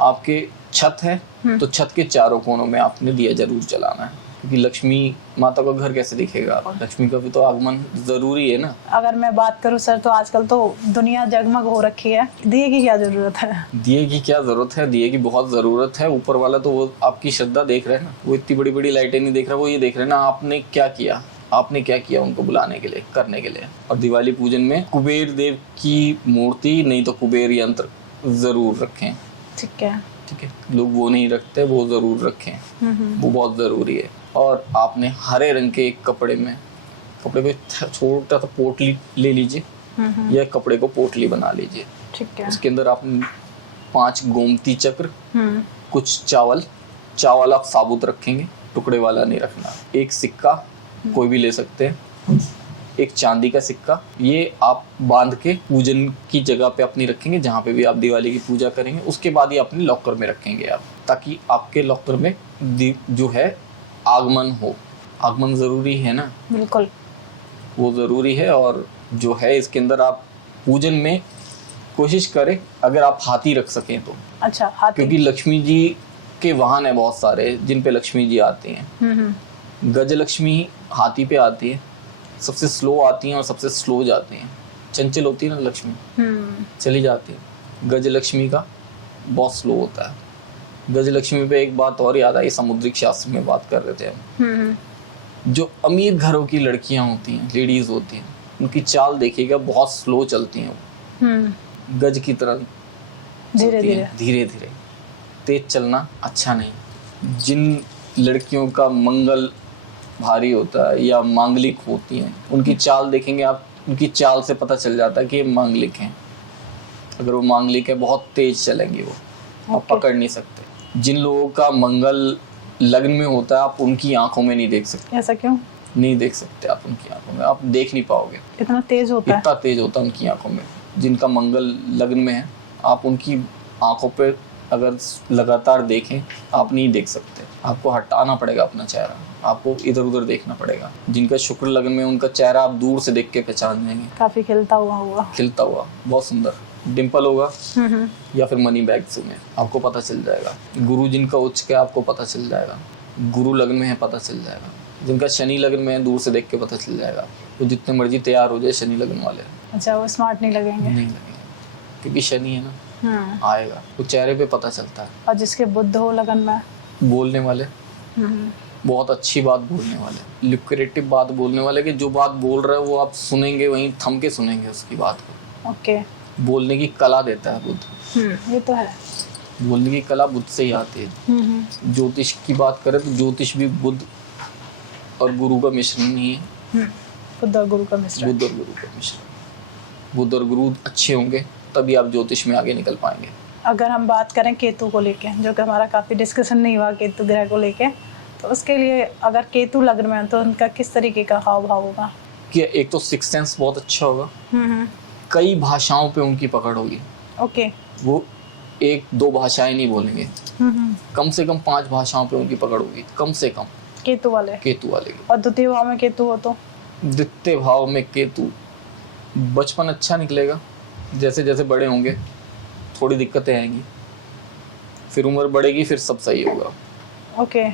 आपके छत है तो छत के चारों कोनों में आपने दिया जरूर जलाना है। क्योंकि लक्ष्मी माता का घर कैसे दिखेगा, लक्ष्मी का भी तो आगमन जरूरी है ना। अगर मैं बात करूं सर, तो आजकल तो दुनिया जगमग हो रखी है, दिए की क्या जरूरत है? दिए की क्या जरूरत है, दिए की बहुत जरूरत है। ऊपर वाला तो वो आपकी श्रद्धा देख रहे हैं ना, वो इतनी बड़ी बड़ी लाइटें नहीं देख रहा, वो ये देख रहे हैं ना आपने क्या किया, आपने क्या किया उनको बुलाने के लिए, करने के लिए। और दिवाली पूजन में कुबेर देव की मूर्ति नहीं तो कुबेर यंत्र जरूर रखें। ठीक है। ठीक है, लोग वो नहीं रखते, वो जरूर रखें, वो बहुत जरूरी है। और आपने हरे रंग के एक कपड़े पे छोटा सा पोटली ले लीजिए, या कपड़े को पोटली बना लीजिए। ठीक है। उसके अंदर आपने 5 गोमती चक्र, कुछ चावल आप साबुत रखेंगे, टुकड़े वाला नहीं रखना। एक सिक्का कोई भी ले सकते हैं, एक चांदी का सिक्का, ये आप बांध के पूजन की जगह पे अपनी रखेंगे, जहाँ पे भी आप दिवाली की पूजा करेंगे। उसके बाद ही अपने लॉकर में रखेंगे आप, ताकि आपके लॉकर में जो है आगमन हो। आगमन जरूरी है ना, बिल्कुल वो ज़रूरी है। और जो है इसके अंदर आप पूजन में कोशिश करें अगर आप हाथी रख सकें तो। अच्छा, हाथी। क्योंकि लक्ष्मी जी के वाहन है बहुत सारे जिन पे लक्ष्मी जी आती हैं। गजलक्ष्मी हाथी पे आती है, सबसे स्लो आती हैं और सबसे स्लो जाती हैं। चंचल होती है ना लक्ष्मी, चली जाती है। गजलक्ष्मी का बहुत स्लो होता है। गजलक्ष्मी पे एक बात और याद आई, समुद्रिक शास्त्र में बात कर रहे थे हम। जो अमीर घरों की लड़कियां होती हैं, लेडीज होती हैं, उनकी चाल देखिएगा बहुत स्लो चलती हैं वो, गज की तरह धीरे धीरे। तेज चलना अच्छा नहीं। जिन लड़कियों का मंगल भारी होता है या मांगलिक होती हैं, उनकी चाल देखेंगे आप, उनकी चाल से पता चल जाता है कि ये मांगलिक हैं। अगर वो मांगलिक है बहुत तेज चलेंगे वो, आप पकड़ नहीं सकते। जिन लोगों का मंगल लग्न में होता है, आप उनकी आंखों में नहीं देख सकते। ऐसा क्यों? नहीं देख सकते आप उनकी आंखों में, आप देख नहीं पाओगे, इतना तेज होता है उनकी आंखों में। जिनका मंगल लग्न में है, आप उनकी आंखों पे अगर लगातार देखें, आप नहीं देख सकते। आपको हटाना पड़ेगा अपना चेहरा, आपको इधर उधर देखना पड़ेगा। जिनका शुक्र लग्न में, उनका चेहरा आप दूर से देख के पहचान जाएंगे। काफी खिलता हुआ बहुत सुंदर डिम्पल होगा, या फिर मनी बैग्स में, आपको पता चल जाएगा। गुरु जिनका उच्च का आपको पता चल जाएगा, गुरु लग्न में है पता चल जाएगा। जिनका शनि लग्न में है, दूर से देख के पता चल जाएगा। तो जितने मर्जी तैयार हो जाए शनि लग्न वाले, अच्छा, वो स्मार्ट नहीं लगेंगे, क्योंकि शनि है ना, आएगा तो चेहरे पे पता चलता है। और जिसके बुध हो लगन में, बोलने वाले, बहुत अच्छी बात बोलने वाले, लुक्रेटिव बात बोलने वाले, कि जो बात बोल रहा है वो आप सुनेंगे, वहीं थम के सुनेंगे उसकी बात को। ओके। बोलने की कला देता है बुध। ये तो है, बोलने की कला बुध से ही आती है। ज्योतिष की बात करें तो ज्योतिष भी बुध और गुरु का मिश्रण ही है। बुध और गुरु का मिश्रण। बुध और गुरु अच्छे होंगे तभी आप ज्योतिष में आगे निकल पाएंगे। अगर हम बात करें केतु को लेके, जो कि हमारा काफ़ी डिस्कशन नहीं हुआ केतु ग्रह को लेके, तो उसके लिए अगर केतु लग्न में है तो उनका किस तरीके का हाव भाव होगा? कि एक तो सिक्स सेंस बहुत अच्छा होगा, कई भाषाओं पे उनकी पकड़ होगी। ओके। वो 1-2 भाषाएं नहीं बोलेंगे, कम से कम 5 भाषाओं पे उनकी पकड़ होगी, कम से कम। केतु वाले की। और द्वितीय भाव में केतु हो तो? द्वितीय भाव में केतु, बचपन अच्छा निकलेगा, जैसे जैसे बड़े होंगे थोड़ी दिक्कतें आएंगी, फिर उम्र बढ़ेगी, फिर सब सही होगा। ओके।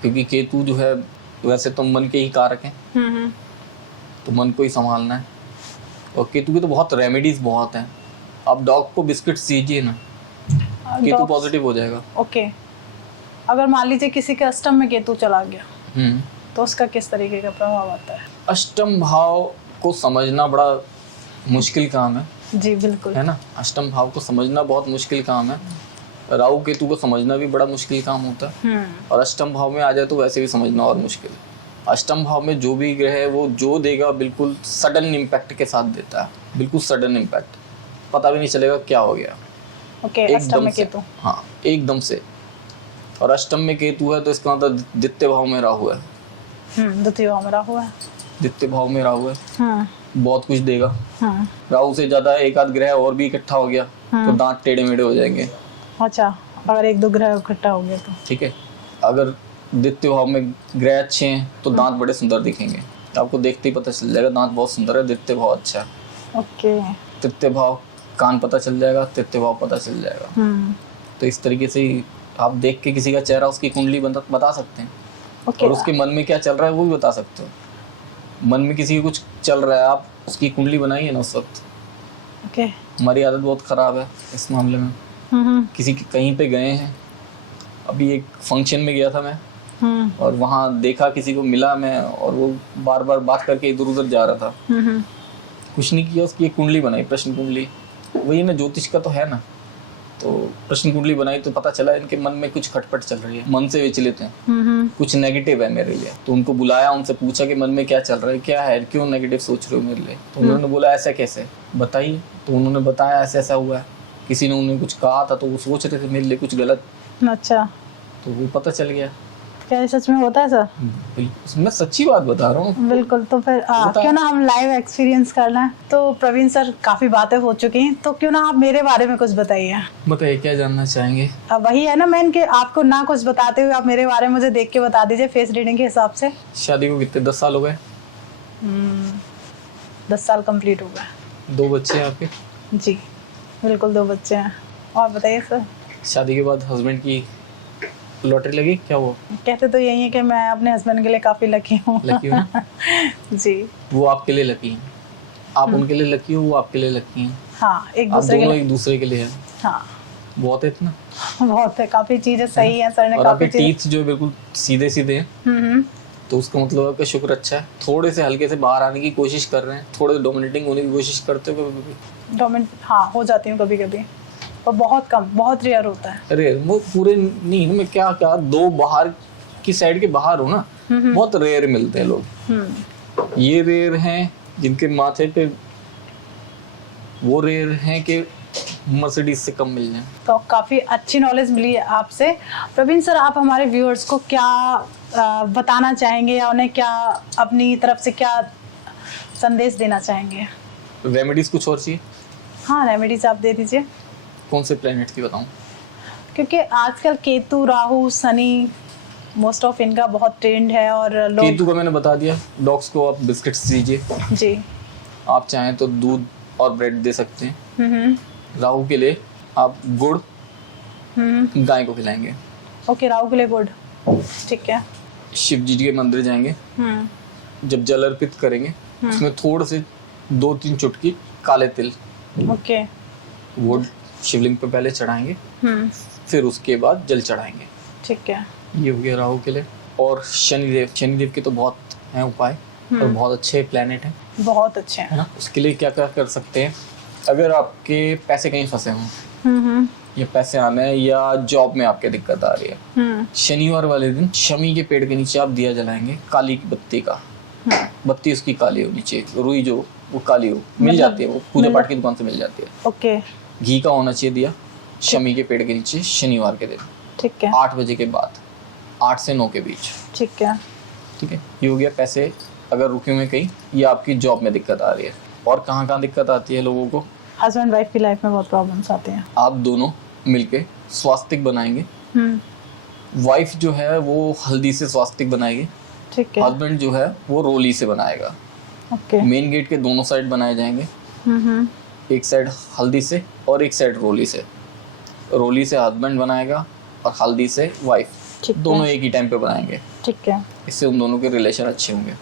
क्योंकि केतु जो है वैसे तो मन के ही कारक हैं, तो मन को ही संभालना है। और केतु की तो बहुत रेमेडीज बहुत हैं। आप डॉग को बिस्किट दीजिए ना, केतु पॉजिटिव हो जाएगा। ओके। अगर मान लीजिए किसी के अष्टम में केतु चला गया, तो उसका किस तरीके का प्रभाव आता है? अष्टम भाव को समझना बड़ा मुश्किल काम है। जी बिल्कुल, है ना। अष्टम भाव को समझना बहुत मुश्किल काम है। राहु केतु को समझना भी बड़ा मुश्किल काम होता है। और अष्टम भाव में आ जाए तो वैसे भी समझना और मुश्किल। अष्टम भाव में जो भी ग्रह है वो जो देगा बिल्कुल सडन इम्पैक्ट के साथ देता है, बिल्कुल सडन इम्पैक्ट, पता भी नहीं चलेगा क्या हो गया। ओके। अष्टम में केतु, हाँ एकदम से। और अष्टम में केतु है तो इसका मतलब द्वितीय भाव में राहु है। द्वितीय भाव में राहु है। द्वितीय भाव में राहु है, बहुत कुछ देगा। राहु से ज्यादा एक आध ग्रह और भी इकट्ठा हो गया तो दांत टेढ़े मेढ़े हो जाएंगे। अच्छा, अगर 1-2 ग्रह इकट्ठा हो गया तो ठीक है। अगर द्वितीय भाव में ग्रह अच्छे हैं तो दांत बड़े सुंदर दिखेंगे, आपको देखते ही पता चल जाएगा दांत बहुत सुंदर है, द्वितीय भाव अच्छा है। ओके। तृतीय भाव कान पता चल जाएगा, तृतीय भाव पता चल जाएगा। तो इस तरीके से आप देख के किसी का चेहरा उसकी कुंडली बता सकते हैं। ओके। और उसके मन में क्या चल रहा है वो भी बता सकते हो। मन में किसी की कुछ चल रहा है, आप उसकी कुंडली बनाइए ना उस वक्त। ओके। हमारी आदत बहुत ख़राब है इस मामले में। किसी के कहीं पे गए हैं, अभी एक फंक्शन में गया था मैं, और वहाँ देखा किसी को मिला मैं, और वो बार बार बात करके इधर उधर जा रहा था। कुछ नहीं किया, उसकी एक कुंडली बनाई, प्रश्न कुंडली। वही ना, ज्योतिष का तो है ना। तो प्रश्न कुंडली बनाई तो पता चला इनके मन में कुछ खटपट चल रही है, मन से विचलित हैं, कुछ नेगेटिव है मेरे लिए। तो उनको बुलाया, उनसे पूछा कि मन में क्या चल रहा है, क्या है, क्यों नेगेटिव सोच रहे हो मेरे लिए। तो उन्होंने बोला ऐसा कैसे, बताइए। तो उन्होंने बताया ऐसा ऐसा हुआ है, किसी ने उन्हें कुछ कहा था तो वो सोच रहे थे मेरे लिए कुछ गलत। अच्छा। तो वो पता चल गया। क्या ये सच में होता है सर? बिल्कुल, मैं सच्ची बात बता रहा हूँ। बिल्कुल। तो फिर क्यों ना हम लाइव एक्सपीरियंस कर लें। तो प्रवीण सर, काफी बातें हो चुकी हैं, तो क्यों ना आप मेरे बारे में कुछ बताइए। बताइए क्या जानना चाहेंगे। अब वही है ना मेन, कि आपको ना कुछ बताते हुए आप मेरे बारे में मुझे देख के बता दीजिए फेस रीडिंग के हिसाब से। शादी को कितने 10 साल हो गए? 10 साल कंप्लीट हो गए। 2 बच्चे हैं आपके? जी बिल्कुल, 2 बच्चे हैं। और बताइए सर। शादी के बाद हस्बैंड की लॉटरी लगी क्या? वो कहते तो यही है कि मैं अपने हस्बैंड के लिए काफी लकी हूँ। लकी हो? जी। वो आपके लिए लकी हैं, आप उनके लिए लकी हो, वो आपके लिए लकी हैं। हाँ, एक आप दूसरे के दोनों लिए। एक दूसरे के लिए हैं। हाँ बहुत है इतना। बहुत है, काफी चीजें सही है सर ने, और काफी आपके टीथ जो बिल्कुल सीधे सीधे हैं, तो उसका मतलब आपका शुक्र अच्छा है। थोड़े से हल्के से बाहर आने की कोशिश कर रहे हैं, थोड़े डोमिनेटिंग होने की कोशिश करते हो कभी? डोमिनेट, हाँ हो जाती हूँ कभी कभी, और बहुत कम, बहुत रेयर होता है। रेयर, वो पूरे नहीं, मैं क्या 2 बाहर की साइड के बाहर हो ना, बहुत रेयर मिलते हैं लोग। ये रेयर हैं जिनके माथे पे, वो रेयर हैं कि मर्सिडीज से कम मिल जाए। तो काफ़ी अच्छी नॉलेज मिली है आपसे। प्रवीण सर, आप हमारे व्यूअर्स को क्या बताना चाहेंगे, या उन्हें क्या अपनी तरफ से क्या संदेश देना चाहेंगे? रेमेडीज कुछ और चाहिए? हाँ, रेमेडीज आप दे दीजिए। कौन से प्लेनेट की बताऊं? क्योंकि आजकल केतु, राहु, शनि, मोस्ट ऑफ इनका बहुत ट्रेंड है, और लोग। केतु का मैंने बता दिया, डॉग्स को आप बिस्किट्स दीजिए। जी। आप चाहें तो दूध और ब्रेड दे सकते हैं। राहु के लिए आप गुड़ गाय को खिलाएंगे। ओके, राहु के लिए गुड, ठीक है। शिव जी के मंदिर जाएंगे, जब जल अर्पित करेंगे उसमें थोड़े से 2-3 चुटकी काले तिल, ओके, वो शिवलिंग पे पहले चढ़ाएंगे, फिर उसके बाद जल चढ़ाएंगे। ठीक है। ये हो गया राहु के लिए। और शनिदेव, शनिदेव के तो बहुत हैं उपाय, और बहुत अच्छे प्लेनेट हैं, बहुत अच्छे हैं। है ना। उसके लिए क्या क्या कर सकते हैं? अगर आपके पैसे कहीं फंसे हों, या पैसे आने हैं, या जॉब में आपके दिक्कत आ रही है, शनिवार वाले दिन शमी के पेड़ के नीचे आप दिया जलाएंगे, काली की बत्ती का। बत्ती उसकी काली हो, नीचे रुई जो वो काली हो, मिल जाती है, वो पूजा पाठ की दुकान से मिल जाती है। ओके। घी का होना चाहिए दिया शमी के पेड़ के नीचे शनिवार के दिन, ठीक है। 8 बजे के बाद, 8 से 9 के बीच। ठीक है। ठीक है, ये हो गया पैसे अगर रुके हुए कहीं, या आपकी जॉब में दिक्कत आ रही है। और कहाँ कहाँ दिक्कत आती है लोगों को? हस्बैंड वाइफ की लाइफ में बहुत प्रॉब्लम्स आती हैं। आप दोनों मिलके स्वास्तिक बनाएंगे। वाइफ जो है वो हल्दी से स्वास्तिक बनाएगी, ठीक है। हस्बैंड जो है वो रोली से बनाएगा। ओके। मेन गेट के दोनों साइड बनाए जाएंगे, एक साइड हल्दी से और एक साइड रोली से। रोली से हस्बैंड बनाएगा और हल्दी से वाइफ, ठीक है। दोनों एक ही टाइम पे बनाएंगे। ठीक है। इससे उन दोनों के रिलेशन अच्छे होंगे,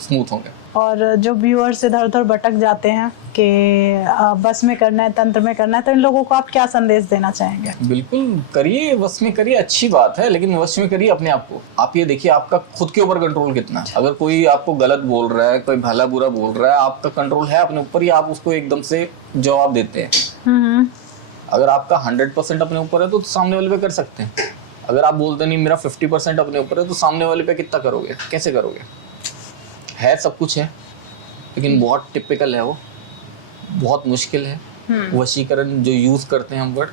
स्मूथ होंगे। और जो व्यूअर्स इधर उधर भटक जाते हैं कि बस में करना है, तंत्र में करना है, तो इन लोगों को आप क्या संदेश देना चाहेंगे? बिल्कुल करिए, वश में करिए, अच्छी बात है, लेकिन वश में करिए अपने आप को। आप ये देखिए आपका खुद के ऊपर कंट्रोल कितना है। अगर कोई आपको गलत बोल रहा है, कोई भला बुरा बोल रहा है, आपका कंट्रोल है अपने ऊपर, या आप उसको एकदम से जवाब देते हैं? अगर आपका 100% अपने ऊपर है तो सामने वाले पे कर सकते हैं। अगर आप बोलते नहीं मेरा 50% अपने ऊपर है, तो सामने वाले पे कितना करोगे, कैसे करोगे? है सब कुछ है, लेकिन बहुत टिपिकल है, वो बहुत मुश्किल है। वशीकरण जो यूज करते हैं हम वर्ड,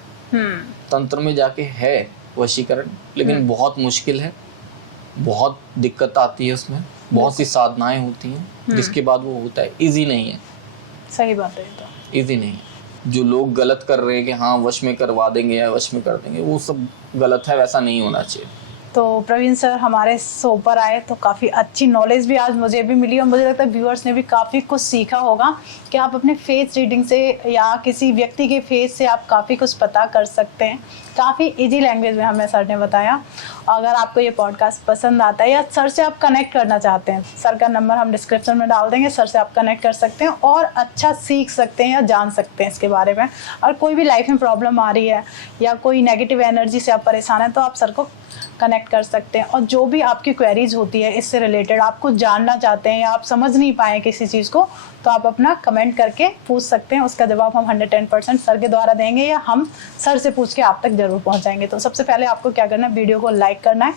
तंत्र में जाके है वशीकरण, लेकिन बहुत मुश्किल है, बहुत दिक्कत आती है उसमें, बहुत सी साधनाएं होती हैं जिसके बाद वो होता है। इजी नहीं है। सही बात है, तो इजी नहीं है। जो लोग गलत कर रहे हैं कि हाँ वश में करवा देंगे या वश में कर देंगे, वो सब गलत है, वैसा नहीं होना चाहिए। तो प्रवीण सर हमारे शो पर आए तो काफ़ी अच्छी नॉलेज भी आज मुझे भी मिली और मुझे लगता है व्यूअर्स ने भी काफ़ी कुछ सीखा होगा कि आप अपने फेस रीडिंग से या किसी व्यक्ति के फेस से आप काफ़ी कुछ पता कर सकते हैं। काफ़ी इजी लैंग्वेज में हमें सर ने बताया। अगर आपको ये पॉडकास्ट पसंद आता है या सर से आप कनेक्ट करना चाहते हैं, सर का नंबर हम डिस्क्रिप्शन में डाल देंगे, सर से आप कनेक्ट कर सकते हैं और अच्छा सीख सकते हैं या जान सकते हैं इसके बारे में। और कोई भी लाइफ में प्रॉब्लम आ रही है या कोई नेगेटिव एनर्जी से आप परेशान हैं तो आप सर को कनेक्ट कर सकते हैं। और जो भी आपकी क्वेरीज होती है इससे रिलेटेड, आप कुछ जानना चाहते हैं या आप समझ नहीं पाए किसी चीज़ को, तो आप अपना कमेंट करके पूछ सकते हैं। उसका जवाब हम 110% सर के द्वारा देंगे या हम सर से पूछ के आप तक जरूर पहुंचाएंगे। तो सबसे पहले आपको क्या करना है, वीडियो को लाइक करना है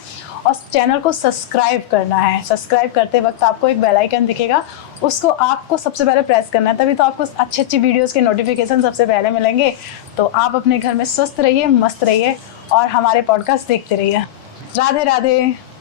और चैनल को सब्सक्राइब करना है। सब्सक्राइब करते वक्त आपको एक बेल आइकन दिखेगा, उसको आपको सबसे पहले प्रेस करना है, तभी तो आपको अच्छी अच्छी वीडियोज़ के नोटिफिकेशन सबसे पहले मिलेंगे। तो आप अपने घर में स्वस्थ रहिए, मस्त रहिए और हमारे पॉडकास्ट देखते रहिए। राधे राधे।